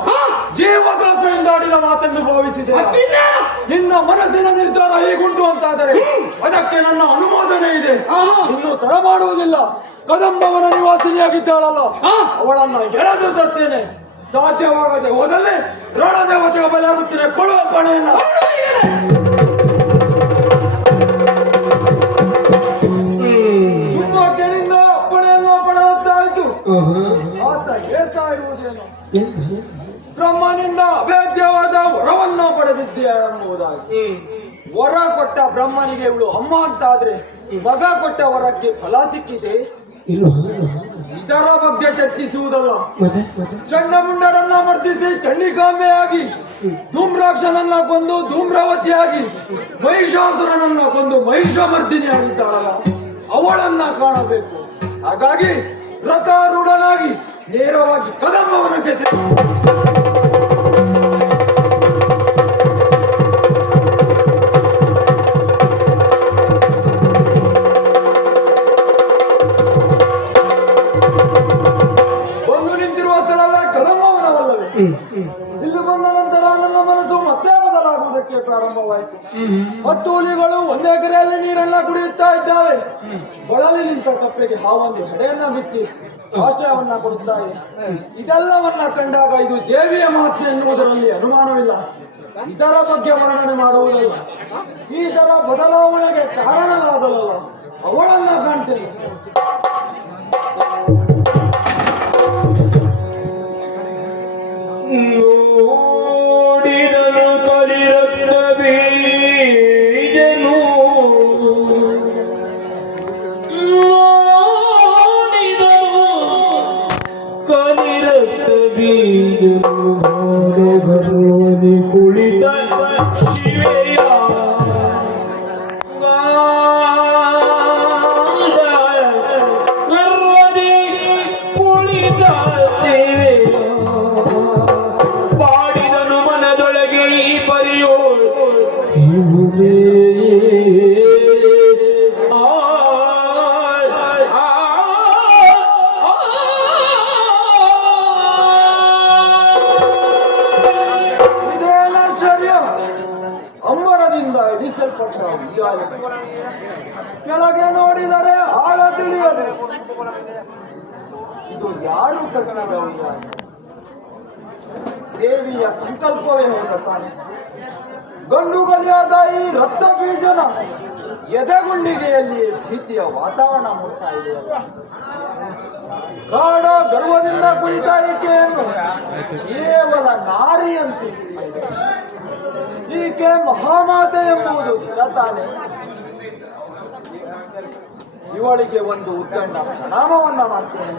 ಜೀವದಾಸೆಯಿಂದ ಆಡಿದ ಮಾತೆಂದು ಭಾವಿಸಿದೆ. ಮತ್ತಿನ್ನೇನು? ನಿನ್ನ ಮನಸ್ಸಿನ ನಿರ್ಧಾರ ಹೀಗುಂಟು ಅಂತಾದರೆ ಅದಕ್ಕೆ ನನ್ನ ಅನುಮೋದನೆ ಇದೆ. ಇನ್ನು ತಡ ಮಾಡುವುದಿಲ್ಲ. ಕದಂಬವನ ನಿವಾಸಿನಿಯಾಗಿದ್ದಾಳಲ್ಲ, ಅವಳನ್ನ ಎಳೆದು ತರ್ತೇನೆ. ಸಾಧ್ಯವಾಗದೆ ಹೋದಲ್ಲಿ ರಣದೇವತೆಗೆ ಬಲಿಯಾಗುತ್ತೇನೆ. ಕೊಡುವ ಪಣೆಯನ್ನ. ಶುಭಾಕ್ಯನಿಂದ ಪಣೆಯನ್ನು ಪಡೆಯುತ್ತಾಯಿತು. ಆತ ಹೇಳ್ತಾ ಇರುವುದೇನು? ಬ್ರಹ್ಮನಿಂದ ಅಭೇದ್ಯವಾದ ವರವನ್ನ ಪಡೆದಿದ್ದೆ ಎಂಬುದಾಗಿ. ವರ ಕೊಟ್ಟ ಬ್ರಹ್ಮನಿಗೆ ಇವಳು ಅಮ್ಮ ಅಂತಾದ್ರೆ ಮಗ ಕೊಟ್ಟ ವರಕ್ಕೆ ಫಲ ಸಿಕ್ಕಿದೆ. ಇದರ ಬಗ್ಗೆ ಚರ್ಚಿಸುವುದಲ್ಲ. ಮತ್ತೆ ಚಂಡಮುಂಡರನ್ನ ಮರ್ದಿಸಿ ಚಂಡಿಕಾಂಬೆಯಾಗಿ, ಧೂಮ್ರಾಕ್ಷನನ್ನ ಕೊಂದು ಧೂಮ್ರವತಿಯಾಗಿ, ಮಹಿಷಾಸುರನನ್ನ ಕೊಂದು ಮಹಿಷಮರ್ದಿನಿಯಾಗಿದ್ದಾಳಲ್ಲ, ಅವಳನ್ನ ಕಾಣಬೇಕು. ಹಾಗಾಗಿ ರಥಾರೂಢನಾಗಿ ನೇರವಾಗಿ ಕದಂಬವನಕ್ಕೆ ಬಂದು ನಿಂತಿರುವ ಸ್ಥಳವೇ ಕದಂಬವನವಲ್ಲವೇ? ಇಲ್ಲಿ ಬಂದ ನಂತರ ನನ್ನ ಮನಸ್ಸು ಮತ್ತೆ ಬದಲಾಗುವುದಕ್ಕೆ ಪ್ರಾರಂಭವಾಯಿತು. 10 ಹುಲಿಗಳು ಒಂದೇ ಕೆರೆಯಲ್ಲಿ ನೀರನ್ನ ಕುಡಿಯುತ್ತಾ ಇದ್ದಾವೆ. ಬಳಲಿ ನಿಂತ ಕಪ್ಪೆಗೆ ಹಾವೊಂದು ಹೆಡೆಯನ್ನ ಬಿಚ್ಚಿ ಆಶ್ರಯವನ್ನ ಕೊಡುತ್ತಾ ಇದೆ. ಇದೆಲ್ಲವನ್ನ ಕಂಡಾಗ ಇದು ದೇವಿಯ ಮಹಾತ್ಮೆ ಎನ್ನುವುದರಲ್ಲಿ ಅನುಮಾನವಿಲ್ಲ. ಇದರ ಬಗ್ಗೆ ವರ್ಣನೆ ಮಾಡುವುದಲ್ಲ, ಇದರ ಬದಲಾವಣೆಗೆ ಕಾರಣವಾದಲ್ಲ, ಅವಳನ್ನ ಕಾಣ್ತೇನೆ. ನೋಡಿದನು ಕಲಿರತ್ನ ಬೀಜನು, ನೋಡಿದನು ಕಲಿರತ್ನ ಬೀಜನು, ಘಟೋನಿ ಕುಳಿತ ಶಿವೆಯ ಗರ್ವದಿ ಕುಳಿತ ದೇವೆಯ ಪಾಡಿದನು ಮನದೊಳಗೆ ಈ ಪರಿಯೋಳು ಇವುದೇ ಇದೇನ ಆಶ್ಚರ್ಯ! ಅಂಬರದಿಂದ ಇಳಿಸಲ್ಪಟ್ಟ ಉಯ್ಯಾಲೆ ಕೆಳಗೆ ನೋಡಿದರೆ ಆಳ ತಿಳಿಯದು. ಇದು ಯಾರು ಕಟ್ಟಿದ ಉಯ್ಯಾಲೆ? ದೇವಿಯ ಸಂಕಲ್ಪವೇ ಹೋದ ತಾನೆ. ಗಂಡುಗಲಿಯಾದ ಈ ರಕ್ತ ಬೀಜನ ಎದೆಗುಂಡಿಗೆಯಲ್ಲಿ ಭೀತಿಯ ವಾತಾವರಣ ಮೂಡ್ತಾ ಇದೆಯಲ್ಲ. ಕಾಡ ಗರ್ವದಿಂದ ಕುಳಿತ ಈಕೆಯನ್ನು ಕೇವಲ ನಾರಿ ಅಂತ ಈಕೆ ಮಹಾಮಾತೆ ಎಂಬುದು ತಾನೆ. ಇವಳಿಗೆ ಒಂದು ಉದ್ದಂಡ ಪ್ರಣಾಮವನ್ನ ಮಾಡ್ತೇನೆ.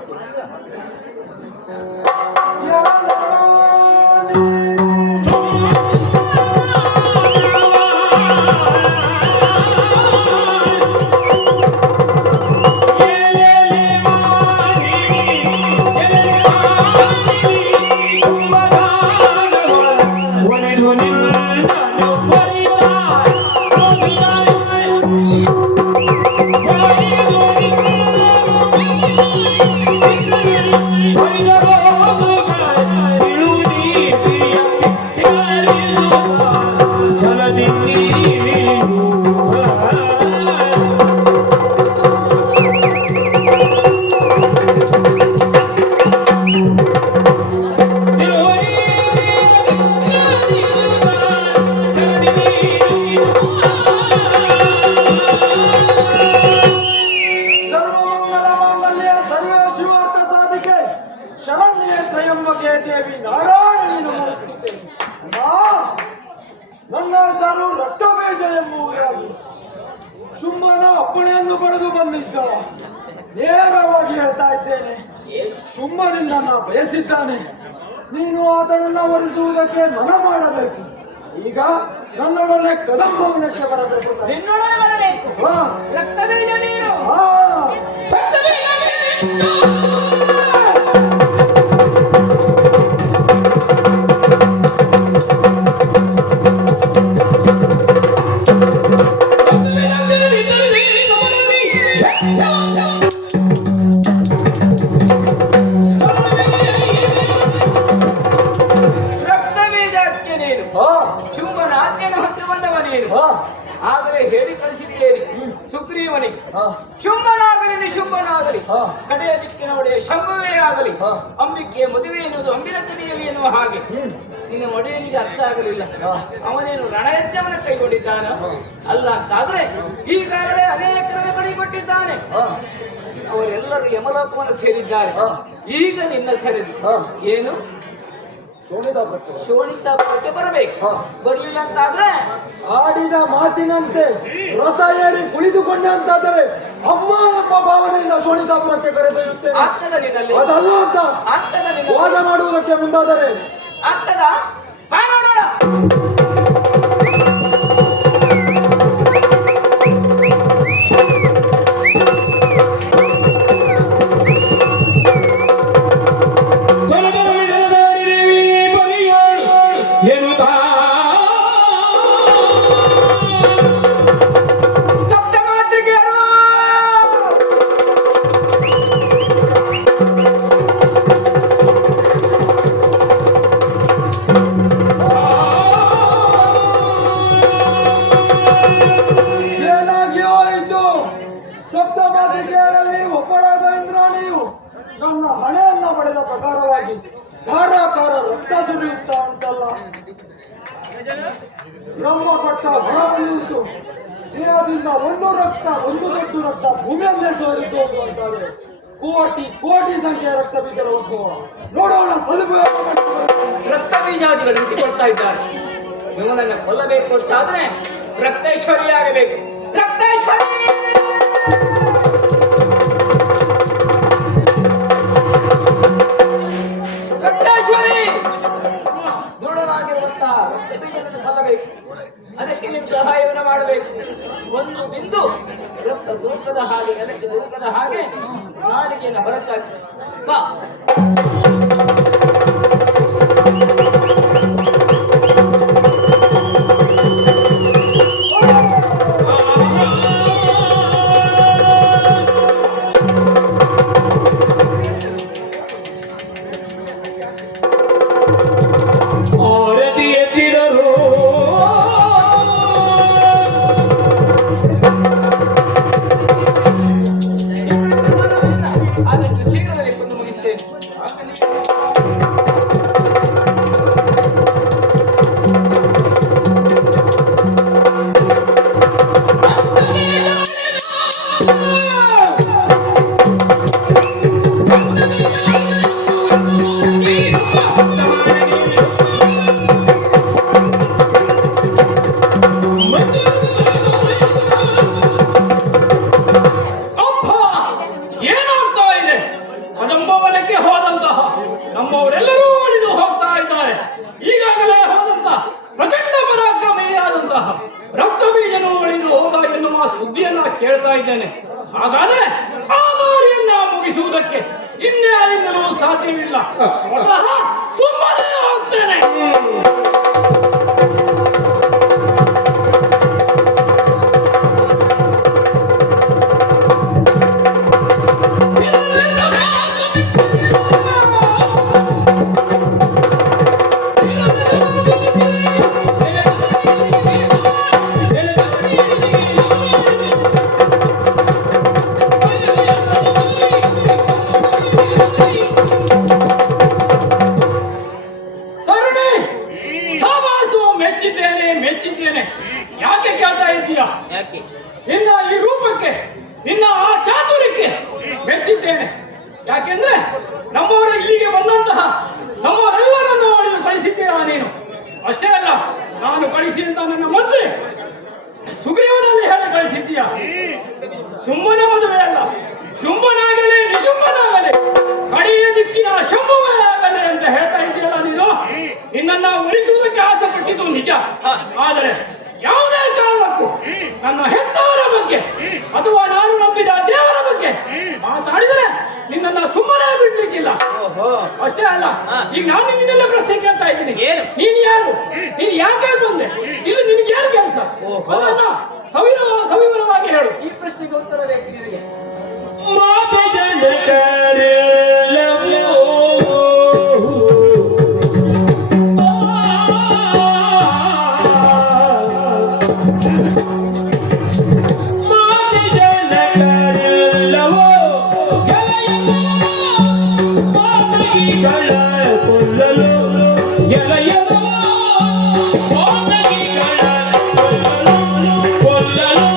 ದೇವಿ ನಾರಾಯಣಿ ನಮೋಸ್ತುತೆ. ನನ್ನ ಹೆಸರು ರಕ್ತಬೀಜ ಎಂಬುದಾಗಿ ಶುಂಭನ ಅಪ್ಪಣೆಯನ್ನು ಪಡೆದು ಬಂದಿದ್ದ. ನೇರವಾಗಿ ಹೇಳ್ತಾ ಇದ್ದೇನೆ, ಶುಂಭನಿಂದ ಬಯಸಿದ್ದಾನೆ. ನೀನು ಆತನನ್ನ ವರಿಸುವುದಕ್ಕೆ ಮನ ಮಾಡಬೇಕು. ಈಗ ನನ್ನೊಡನೆ ಕದಂಬವನಕ್ಕೆ ಬರಬೇಕು. ನಿನ್ನೊಡನೆ ಬರಬೇಕು. ಹಾ. ರಕ್ತಬೀಜ ನೀನು. ಹಾ. ರಕ್ತಬೀಜ ನೀನು. ರಕ್ತಬೀಜಕ್ಕೆ ನೀನು ಶುಂಭನ ಆಜ್ಞೆಯನ್ನು ಹೊತ್ತು ಬಂದವ ನೀನು. ಆದರೆ ಹೇಳಿ ಕಳಿಸಿದೆಯೇರಿ ಸುಗ್ರೀವನಿಗೆ, ಶುಂಭನಾಗಲಿ ನಿಶುಂಭನಾಗಲಿ ಕಡೆಯ ದಿಕ್ಕಿನ ಒಡೆಯ ಶಂಭವೇ ಆಗಲಿ ಅಂಬಿಕೆಯ ಮದುವೆ ಎನ್ನುವುದು ಅಂಬಿನ ತಡಿಯಲಿ ಎನ್ನುವ ಹಾಗೆ ನಿನ್ನ ಒಡೆಯನಿಗೆ ಅರ್ಥ ಆಗಲಿಲ್ಲ. ಅವನೇನು ರಣಯಜ್ಞವನ್ನು ಕೈಗೊಂಡಿದ್ದಾನ ಅಲ್ಲ ಅಂತಾದ್ರೆ ಈಗಾಗಲೇ ಅನೇಕರನ್ನು ಬಡಿಕೊಟ್ಟಿದ್ದಾನೆ. ಅವರೆಲ್ಲರೂ ಯಮಲೋಕವನ್ನು ಸೇರಿದ್ದಾರೆ. ಈಗ ನಿನ್ನ ಸೆರೆದು ಏನು ಶೋಣಿತಾಪುರಕ್ಕೆ ಶೋಣಿತಾಪುರಕ್ಕೆ ಬರಬೇಕು. ಹಾ. ಬರ್ಲಿಲ್ಲ ಅಂತಾದ್ರೆ ಆಡಿದ ಮಾತಿನಂತೆ ರಥ ಏರಿ ಕುಳಿತುಕೊಂಡೆ ಅಂತಾದರೆ ಅಮ್ಮ ಎಂಬ ಭಾವನೆಯಿಂದ ಶೋಣಿತಾಪುರಕ್ಕೆ ಕರೆದೊಯ್ಯುತ್ತೇನೆ. ಆಗ್ತದ ನಿನ್ನಲ್ಲಿ? ಅದಲ್ಲ ಅಂತ ಆಗ್ತದ ನಿನ್ನಲ್ಲಿ? ವಾದ ಮಾಡುವುದಕ್ಕೆ ಮುಂದಾದರೆ ಆಗ್ತದ? ಬಾ ನೋಡೋಣ. ಸೇನಾಗಿ ಹೋಯಿತು. ಸಪ್ತಮಾತೃಕೆಯರಲ್ಲಿ ಒಬ್ಬಳಾದ ಇಂದ್ರಾಣಿಯು ನನ್ನ ಹಣೆಯನ್ನ ಪಡೆದ ಪ್ರಕಾರವಾಗಿ ಧಾರಾಕಾರ ರಕ್ತ ಸುರಿಯುತ್ತಾ ಉಂಟಲ್ಲ. ಬ್ರಹ್ಮ ಕೊಟ್ಟ ಹೊರಬಂದುಂಟು. ದೇಹದಿಂದ ಒಂದು ದೊಡ್ಡ ರಕ್ತ ಭೂಮಿಯನ್ನೇ ಸೋರಿತು ಅಂತಾದ್ರೆ ಕೋಟಿ ಕೋಟಿ ಸಂಖ್ಯೆಯ ರಕ್ತ ಬೀಜದ ಉದ್ಭವ ನೋಡೋಣ. ಸದುಪಯೋಗ ಮಾಡಿಕೊಳ್ಳುತ್ತೇನೆ. ರಕ್ತ ಬೀಜಾದಿಗಳು ಇಟ್ಟುಕೊಳ್ತಾ ಇದ್ದಾರೆ. ಇವನನ್ನು ಕೊಲ್ಲಬೇಕು ಅಂತಾದ್ರೆ ರಕ್ತೇಶ್ವರಿ ಆಗಬೇಕು. ರಕ್ತೇಶ್ವರಿ ರಕ್ತೇಶ್ವರಿ ದೃಢನಾಗಿರುವಂತಹ ರಕ್ತ ಬೀಜವನ್ನು ಕೊಲ್ಲಬೇಕು. ಅದಕ್ಕೆ ನೀವು ಸಹಾಯವನ್ನು ಮಾಡಬೇಕು. ಒಂದು ಬಿಂದು ರಕ್ತ ಸುರುಕದ ಹಾಗೆ ನೆಲಕ್ಕೆ ಸುರುಕದ ಹಾಗೆ ನಾಲಿಗೆಯನ್ನು ಹೊರಚಾಕಿ ಬಾ. ಆರತಿ ಎತ್ತಿದರು ಆದಷ್ಟು ಶೀಘ್ರದಲ್ಲಿ ಕೊಂದು ಮುಗಿಸ್ತೇನೆ. ಅಪ್ಪ ಏನಾಗ್ತಾ ಇದೆ? ಕದಂಬವನಕ್ಕೆ ಹೋದಂತಹ ನಮ್ಮವರೆಲ್ಲರೂ ಅಳಿದು ಹೋಗ್ತಾ ಇದ್ದಾರೆ. ಈಗಾಗಲೇ ಹೋದಂತಹ ಪ್ರಚಂಡ ಪರಾಕ್ರಮಿಯಾದಂತಹ ರಕ್ತ ಬೀಜನು ಅಳಿದು ಹೋದ ಎನ್ನುವ ಸುದ್ದಿಯನ್ನ ಕೇಳ್ತಾ ಇದ್ದೇನೆ. ಹಾಗಾದ್ರೆ ಆ ಮಾರಿಯನ್ನ ಮುಗಿಸುವುದಕ್ಕೆ ಇನ್ಯಾರಿಂದಲೂ ಸಾಧ್ಯವಿಲ್ಲ. ಸ್ವತಃ ಸುಮ್ಮನೆ ಹೋಗ್ತೇನೆ. ಕರುಣೆ, ಸಾವಾಸು ಮೆಚ್ಚಿದ್ದೇನೆ. ಯಾಕೆ ಕೇಳ್ತಾ ಇದ್ದೀಯಾ? ಯಾಕೆ? ನಿನ್ನ ಈ ರೂಪಕ್ಕೆ, ನಿನ್ನ ಆ ಚಾತುರ್ಯಕ್ಕೆ ಮೆಚ್ಚಿದ್ದೇನೆ. ಯಾಕೆಂದ್ರೆ ನಮ್ಮವರ ಇಲ್ಲಿಗೆ ಬಂದಂತಹ ನಮ್ಮವರೆಲ್ಲರನ್ನು ಅಳಿದು ಕಳಿಸಿದ್ದೀಯಾ ನೀನು. ಅಷ್ಟೇ ಅಲ್ಲ, ನಾನು ಕಳಿಸಿ ಅಂತ ನನ್ನ ಮಂತ್ರಿ ಸುಗ್ರೀವನಲ್ಲಿ ಹೇಳಿ ಕಳಿಸಿದ್ದೀಯಾ. ಸುಮ್ಮನೆ ಮದುವೆ ಅಲ್ಲ, ಶುಂಭನಾಗಲಿ ನಿಶುಂಭನಾಗಲಿ ಕಡೆಯ ದಿಕ್ಕಿನ ಶಂಭುವೇ ಆಗಲಿ ಅಂತ ಹೇಳ್ತಾ ಇದೆಯಲ್ಲ ನೀನು. ನಿನ್ನನ್ನ ಉಳಿಸುವುದಕ್ಕೆ ಆಸೆ ಪಟ್ಟಿದ್ದು ನಿಜ. ಆದರೆ ಯಾವುದೇ ಕಾರಣಕ್ಕೂ ನನ್ನ ಹೆತ್ತವರ ಬಗ್ಗೆ ಅಥವಾ ನಾನು ನಂಬಿದ ದೇವರ ಬಗ್ಗೆ ಮಾತಾಡಿದರೆ ನಿನ್ನನ್ನ ಸುಮ್ಮನೆ ಬಿಡ್ಲಿಕ್ಕಿಲ್ಲ. ಅಷ್ಟೇ ಅಲ್ಲ, ಈಗ ನಾನು ನಿನ್ನೆಲ್ಲ ಪ್ರಶ್ನೆ ಕೇಳ್ತಾ ಇದ್ದೀನಿ. ಏನು? ನೀನ್ ಯಾರು? ನೀನ್ ಯಾಕೆ ಬಂದೆ? ಇಲ್ಲಿ ನಿನಗೆ ಯಾರು ಕೆಲಸ? ಅದನ್ನ ಸವಿವರವಾಗಿ ಹೇಳು. ಈ ಪ್ರಶ್ನೆಗೆ ಉತ್ತರ ಬೇಕು ನಿನಗೆ. ಮಾತ ಜನಕರೆಲ್ಲವೂ ಮಾತ ಜನಕರೆಲ್ಲವೂ ಮಾತಗಿಗಳ ಕೊಲ್ಲಲು ಗೆಳೆಯರು ಮಾತಗಿಗಳ ಕೊಲ್ಲಲು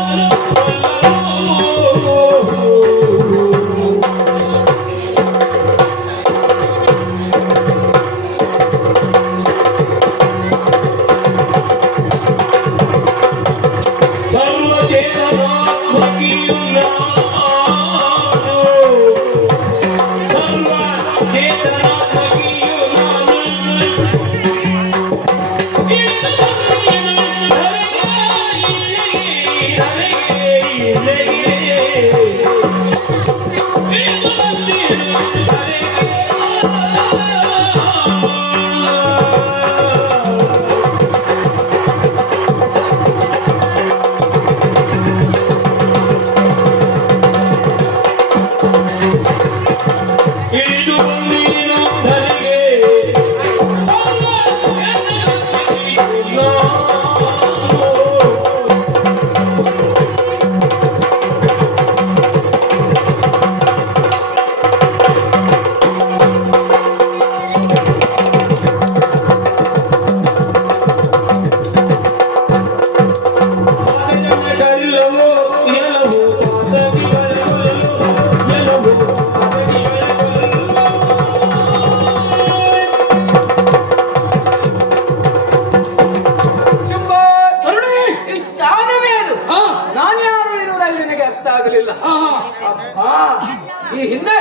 ಹಿಂದೆ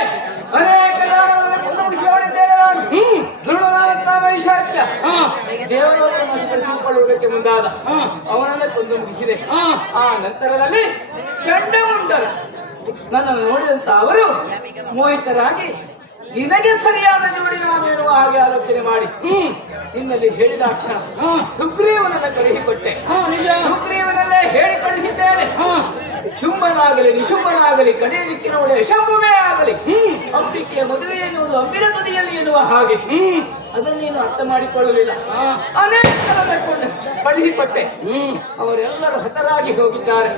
ಅನೇಕ ಜನರನ್ನು ಕೊಂದು ಮುಗಿಸಿಕೊಂಡಿದ್ದೇನೆ ನಾನು. ಧ್ರುವನಾದಂತ ವೈಶಾಖ್ಯ ದೇವಲೋಕದ ವಶಪಡಿಸಿಕೊಳ್ಳುವುದಕ್ಕೆ ಮುಂದಾದ ಅವನನ್ನೇ ಕೊಂದು ಮುಗಿಸಿದೆ. ಆ ನಂತರದಲ್ಲಿ ಚಂಡಮುಂಡರು ನನ್ನನ್ನು ನೋಡಿದಂತ ಅವರು ಮೋಹಿತರಾಗಿ ನಿನಗೆ ಸರಿಯಾದ ಜೋಡಿ ನಾನು ಎನ್ನುವ ಹಾಗೆ ಆಲೋಚನೆ ಮಾಡಿ ನಿನ್ನಲ್ಲಿ ಹೇಳಿದ ಕ್ಷಣ ಸುಗ್ರೀವನನ್ನ ಕಳುಹಿಕೊಟ್ಟೆ. ಸುಗ್ರೀವನಲ್ಲೇ ಹೇಳಿ ಕಳಿಸಿದ್ದೇನೆ. ಶುಂಭನಾಗಲಿ ನಿಶುಂಭನಾಗಲಿ ಕಡೆಯ ದಿಕ್ಕಿನ ಒಳ್ಳೆಯ ಶಂಭುವೇ ಆಗಲಿ ಅಂಬಿಕೆಯ ಮದುವೆ ಎನ್ನುವುದು ಅಂಬಿನ ತುದಿಯಲ್ಲಿ ಎನ್ನುವ ಹಾಗೆ ಅದನ್ನು ನೀನು ಅರ್ಥ ಮಾಡಿಕೊಳ್ಳಲಿಲ್ಲ. ಅನೇಕರನ್ನ ಕಳುಹಿಕೊಟ್ಟೆ. ಅವರೆಲ್ಲರೂ ಹತರಾಗಿ ಹೋಗಿದ್ದಾರೆ.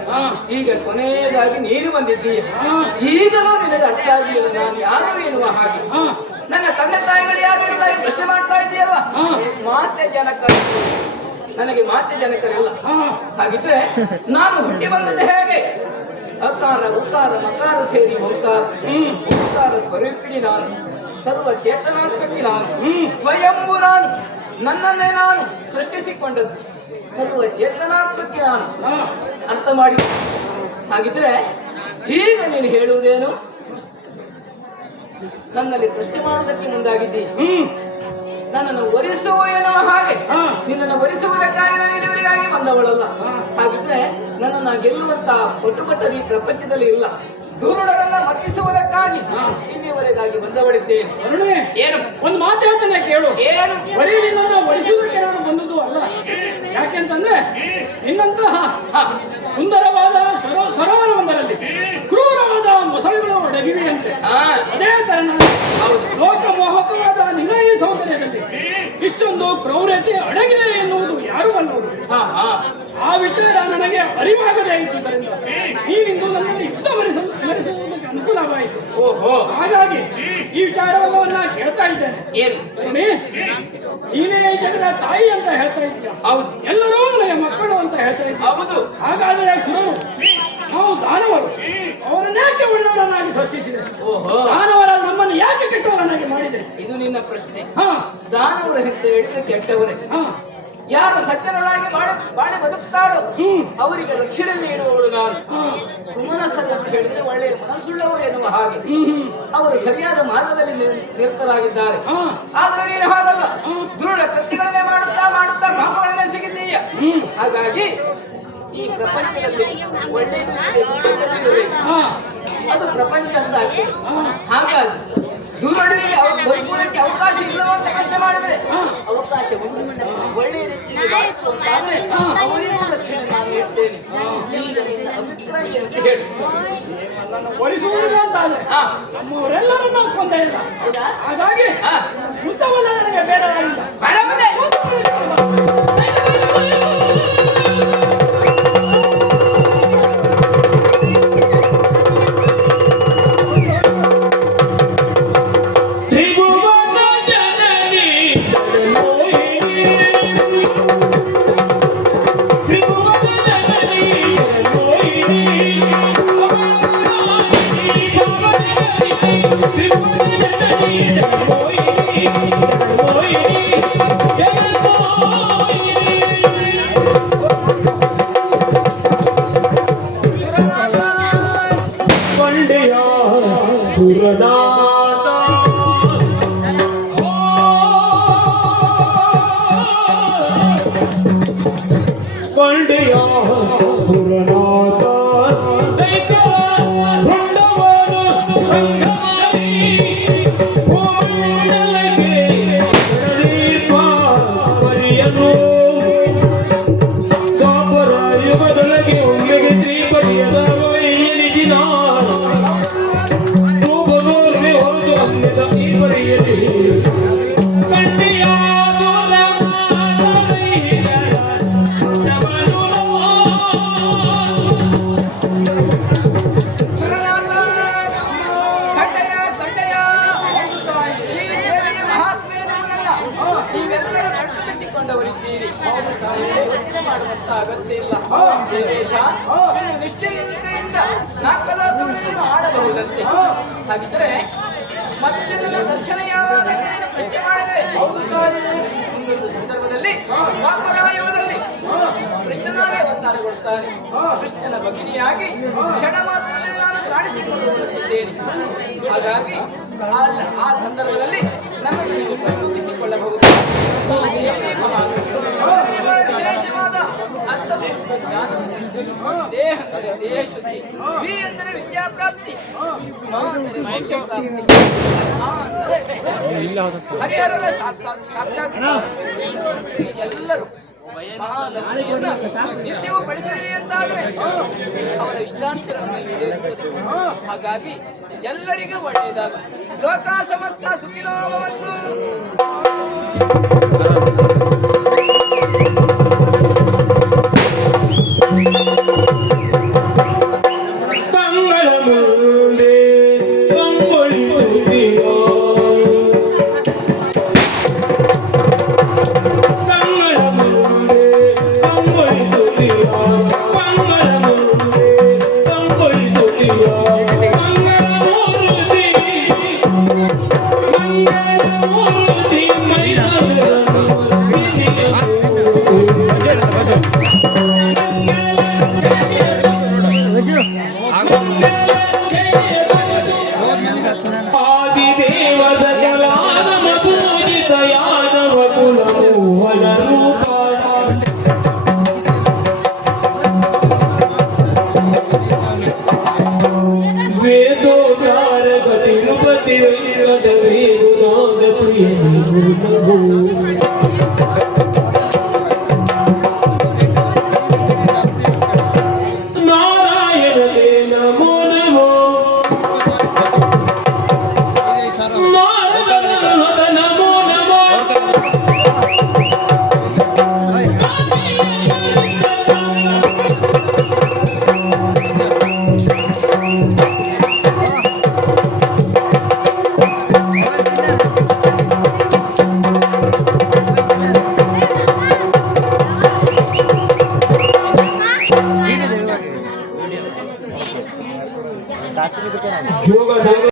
ಈಗ ಕೊನೆಯದಾಗಿ ನೀನು ಬಂದಿದ್ದೀಯ. ಈಗಲೂ ನಿನಗೆ ಅರ್ಥ ಆಗಲಿಲ್ಲ ನಾನು ಯಾರು ಎನ್ನುವ ಹಾಗೆ. ನನ್ನ ತಂದೆ ತಾಯಿಗಳು ಯಾರು ಎನ್ನುವುದಾಗಿ ಪ್ರಶ್ನೆ ಮಾಡ್ತಾ ಇದೆಯಲ್ವಾ? ಮಾತೆ ಜನಕರು ನನಗೆ ಮಾತೆ ಜನಕರಿಲ್ಲ. ಹಾಗಿದ್ರೆ ನಾನು ಹುಟ್ಟಿ ಬಂದದ್ದು ಹೇಗೆ? ಅಕಾರ ಉಕಾರ ಮಕಾರ ಸೇರಿ ಓಂಕಾರ ಸ್ವರೂಪಿಣಿ ನಾನು, ಸರ್ವ ಚೇತನಾತ್ಮಕಿ ನಾನು, ಸ್ವಯಂಭು ನಾನು. ನನ್ನನ್ನೇ ನಾನು ಸೃಷ್ಟಿಸಿಕೊಂಡದ್ದು ಸರ್ವ ಚೇತನಾತ್ಮಕಿ ನಾನು. ಅರ್ಥ ಮಾಡಿ. ಹಾಗಿದ್ರೆ ಈಗ ನೀನು ಹೇಳುವುದೇನು? ನನ್ನಲ್ಲಿ ಪ್ರಶ್ನೆ ಮಾಡುವುದಕ್ಕೆ ಮುಂದಾಗಿದ್ದೀಯ. ನನ್ನನ್ನು ವರಿಸುವ ಎನ್ನುವ ಹಾಗೆ ನಿನ್ನನ್ನು ವರಿಸುವುದಕ್ಕಾಗಿ ನಾನು ಇಲ್ಲಿವರೆಗಾಗಿ ಬಂದವಳಲ್ಲ. ಹಾಗಿದ್ರೆ ನನ್ನನ್ನು ಗೆಲ್ಲುವಂತ ಪಟ್ಟುಪಟ್ಟರು ಈ ಪ್ರಪಂಚದಲ್ಲಿ ಇಲ್ಲ. ದುರುಡರನ್ನ ಮರ್ತಿಸುವುದಕ್ಕಾಗಿ ಇಲ್ಲಿವರೆಗಾಗಿ ಬಂದವಳಿದ್ದೇನೆ. ಏನು ಒಂದು ಮಾತು ಹೇಳ್ತಾನೆ ಕೇಳು. ಏನು? ಬರೀ ನಿನ್ನನ್ನು ವರಿಸುವುದಕ್ಕೆ ನಾನು ಬಂದದ್ದು ಅಲ್ಲ. ಯಾಕೆಂತಂದ್ರೆ ನಿನ್ನಂತಹ ಸುಂದರವಾದ ಸರೋವರವೊಂದರಲ್ಲಿ ಕ್ರೂರವಾದ ಮೊಸಳೆಗಳು ಒಡಗಿವೆಯಂತೆ. ಅದೇ ತರ ಲೋಕಮೋಹಕವಾದ ನಿನ್ನ ಈ ಸೌಂದರ್ಯದಲ್ಲಿ ಇಷ್ಟೊಂದು ಕ್ರೌರ್ಯತೆ ಅಡಗಿದೆ ಎನ್ನುವುದು ಯಾರು ಬಲ್ಲವರು. ಆ ವಿಚಾರ ನನಗೆ ಅರಿವಾಗದೇ ಇದ್ದುದರಿಂದ ನೀವಿಂದು ನನ್ನಲ್ಲಿ ಯುದ್ಧ ಮರೆಸುವುದಕ್ಕೆ ಅನುಕೂಲವಾಯಿತು. ಹಾಗಾಗಿ ಈ ವಿಚಾರವನ್ನ ಕೇಳ್ತಾ ಇದ್ದೇನೆ. ನೀನೇ ಜಗದ ತಾಯಿ ಅಂತ ಹೇಳ್ತಾ ಇದ್ದೀಯ. ಹೌದು. ಎಲ್ಲರೂ ನನಗೆ ಮಕ್ಕಳು ಅಂತ ಹೇಳ್ತಾ ಇದ್ದೀಯ. ಹೌದು. ಹಾಗಾದರೆ ಸುರರು ನಾವು ದಾನವರು ಅವರನ್ನೇಕೆ ಒಳ್ಳೆಯವರನ್ನಾಗಿ ಸೃಷ್ಟಿಸಿದೆ? ದಾನವರ ನಮ್ಮನ್ನು ಯಾಕೆ ಕೆಟ್ಟವರನ್ನಾಗಿ ಮಾಡಿದೆ? ಇದು ನಿನ್ನ ಪ್ರಶ್ನೆ. ದಾನವರ ಅಂತ ಹೇಳಿದ್ರೆ ಕೆಟ್ಟವರೇ. ಯಾರು ಸಜ್ಜನರಾಗಿ ಬಾಳಿ ಬದುಕ್ತಾರೋ ಅವರಿಗೆ ರಕ್ಷಣೆ ನೀಡುವವರು ನಾನು. ಸುಮನಸ್ಸನ್ನು ಅಂತ ಹೇಳಿದ್ರೆ ಒಳ್ಳೆಯ ಮನಸ್ಸುಳ್ಳವರು ಎನ್ನುವ ಹಾಗೆ ಅವರು ಸರಿಯಾದ ಮಾರ್ಗದಲ್ಲಿ ನಿರತರಾಗಿದ್ದಾರೆ. ಆದ್ರೆ ನೀನು ಹಾಗಲ್ಲ. ದೃಢ ಕೃತ್ಯಗಳನ್ನೇ ಮಾಡುತ್ತಾ ಮಾಡುತ್ತಾ ಪಾಪಗಳನ್ನೇ ಸಿಗಿದ್ದೀಯ. ಹಾಗಾಗಿ ಈ ಪ್ರಪಂಚದಲ್ಲಿ ಒಳ್ಳೆಯದು ಅದು ಪ್ರಪಂಚ ಅಂತ ಆಗ್ತದೆ. ಹಾಗಾಗಿ ದುರುಡರಿಗೆ ಬದುಕುವುದಕ್ಕೆ ಅವಕಾಶ ಇಲ್ಲವೋ ಅಂತ ಪ್ರಶ್ನೆ ಮಾಡಿದ್ರೆ ಅವಕಾಶ ಒಳ್ಳೆಯ ರೀತಿಯಲ್ಲಿ ಅವರಿಗೂ ರಕ್ಷಣೆ ನಾನು ನೀಡ್ತೇನೆ. ಈಗ ನಿನ್ನ ಅಭಿಪ್ರಾಯ ಅಂತ ಹೇಳಿ ನನ್ನನ್ನು ಒಲಿಸುವುದಿಲ್ಲ ಅಂತಾದ್ರೆ ನಮ್ಮವರೆಲ್ಲರನ್ನ ಕೊಂದ ಇಲ್ಲ. ಹಾಗಾಗಿ ಯುದ್ಧವನ್ನ ನನಗೆ ಬೇರೆ ಆಗಿಲ್ಲ. ಅಗತ್ಯ ಇಲ್ಲ. ನಿಶ್ಚಿಂತೆಯಿಂದ ನಾಲ್ಕಲಾಪವನ್ನು ಆಡಬಹುದಂತೆ. ಹಾಗಿದ್ರೆ ಮತ್ತೆ ನನ್ನ ದರ್ಶನ ಯಾವಾಗ ಪ್ರಶ್ನೆ ಮಾಡಿದ್ರೆ ಒಂದೊಂದು ಸಂದರ್ಭದಲ್ಲಿ ವಾಮರಾಯುಗದಲ್ಲಿ ಕೃಷ್ಣನಾಗೆ ಅವತಾರಗಳು ಮಾಡಿಕೊಳ್ತಾನೆ. ಕೃಷ್ಣನ ಭಗಿನಿಯಾಗಿ ಕ್ಷಣ ಮಾತ್ರದಲ್ಲಿ ನಾನು ಕಾಣಿಸಿಕೊಂಡು ಬರುತ್ತಿದ್ದೇನೆ. ಹಾಗಾಗಿ ಆ ಸಂದರ್ಭದಲ್ಲಿ ನನ್ನನ್ನು ನೀವು ರೂಪಿಸಿಕೊಳ್ಳಬಹುದು. ಬಹಳ ವಿಶೇಷವಾದ ಅರ್ಥಪೂರ್ಣ ಜ್ಞಾನ. ದೇಹ ಶುದ್ಧಿ. ವಿ ಅಂದರೆ ವಿದ್ಯಾಪ್ರಾಪ್ತಿ, ಮ ಅಂದರೆ ಮೋಕ್ಷ ಪ್ರಾಪ್ತಿ, ಆ ಅಂದರೆ ಹರಿಹರರ ಸಾಕ್ಷಾತ್ ಎಲ್ಲರೂ ಮಹಾಲಕ್ಷ್ಮಿಯನ್ನ ನಿತ್ಯವೂ ಪಡಿಸಿದಿರಿ ಅಂತಾದ್ರೆ ಅವರ ಇಷ್ಟಾರ್ಥಗಳನ್ನು ಈಡೇರಿಸುವುದು. ಹಾಗಾಗಿ ಎಲ್ಲರಿಗೂ ಒಳ್ಳೆಯದಾಗ ಲೋಕ ಸಮಸ್ತ ಸುಖಿನೋ ಭವಂತು. ಕಂಗಳ ಮುಂದೆ ಕಂಗೊಳಿಸುತ್ತೀಯೋ, ಕಂಗಳ ಮುಂದೆ ಕಂಗೊಳಿಸುತ್ತೀಯೋ, ಕಂಗಳ ಮುಂದೆ ಕಂಗೊಳಿಸುತ್ತೀಯೋ, ಮಂಗಳಮೂರ್ತಿ ಮಂಗಳಮೂರ್ತಿ ಆದಿದೇವ ಸಕಲಾದ ಮಧುಜಿತ ಯಾದವ ಕುಲಮೋಹನ ರೂಪ ವೇದೋದ್ಧಾರಕ ತಿರುಪತಿ ವೆಂಕಟ ವೇಣುನಾಥ ಪ್ರಿಯ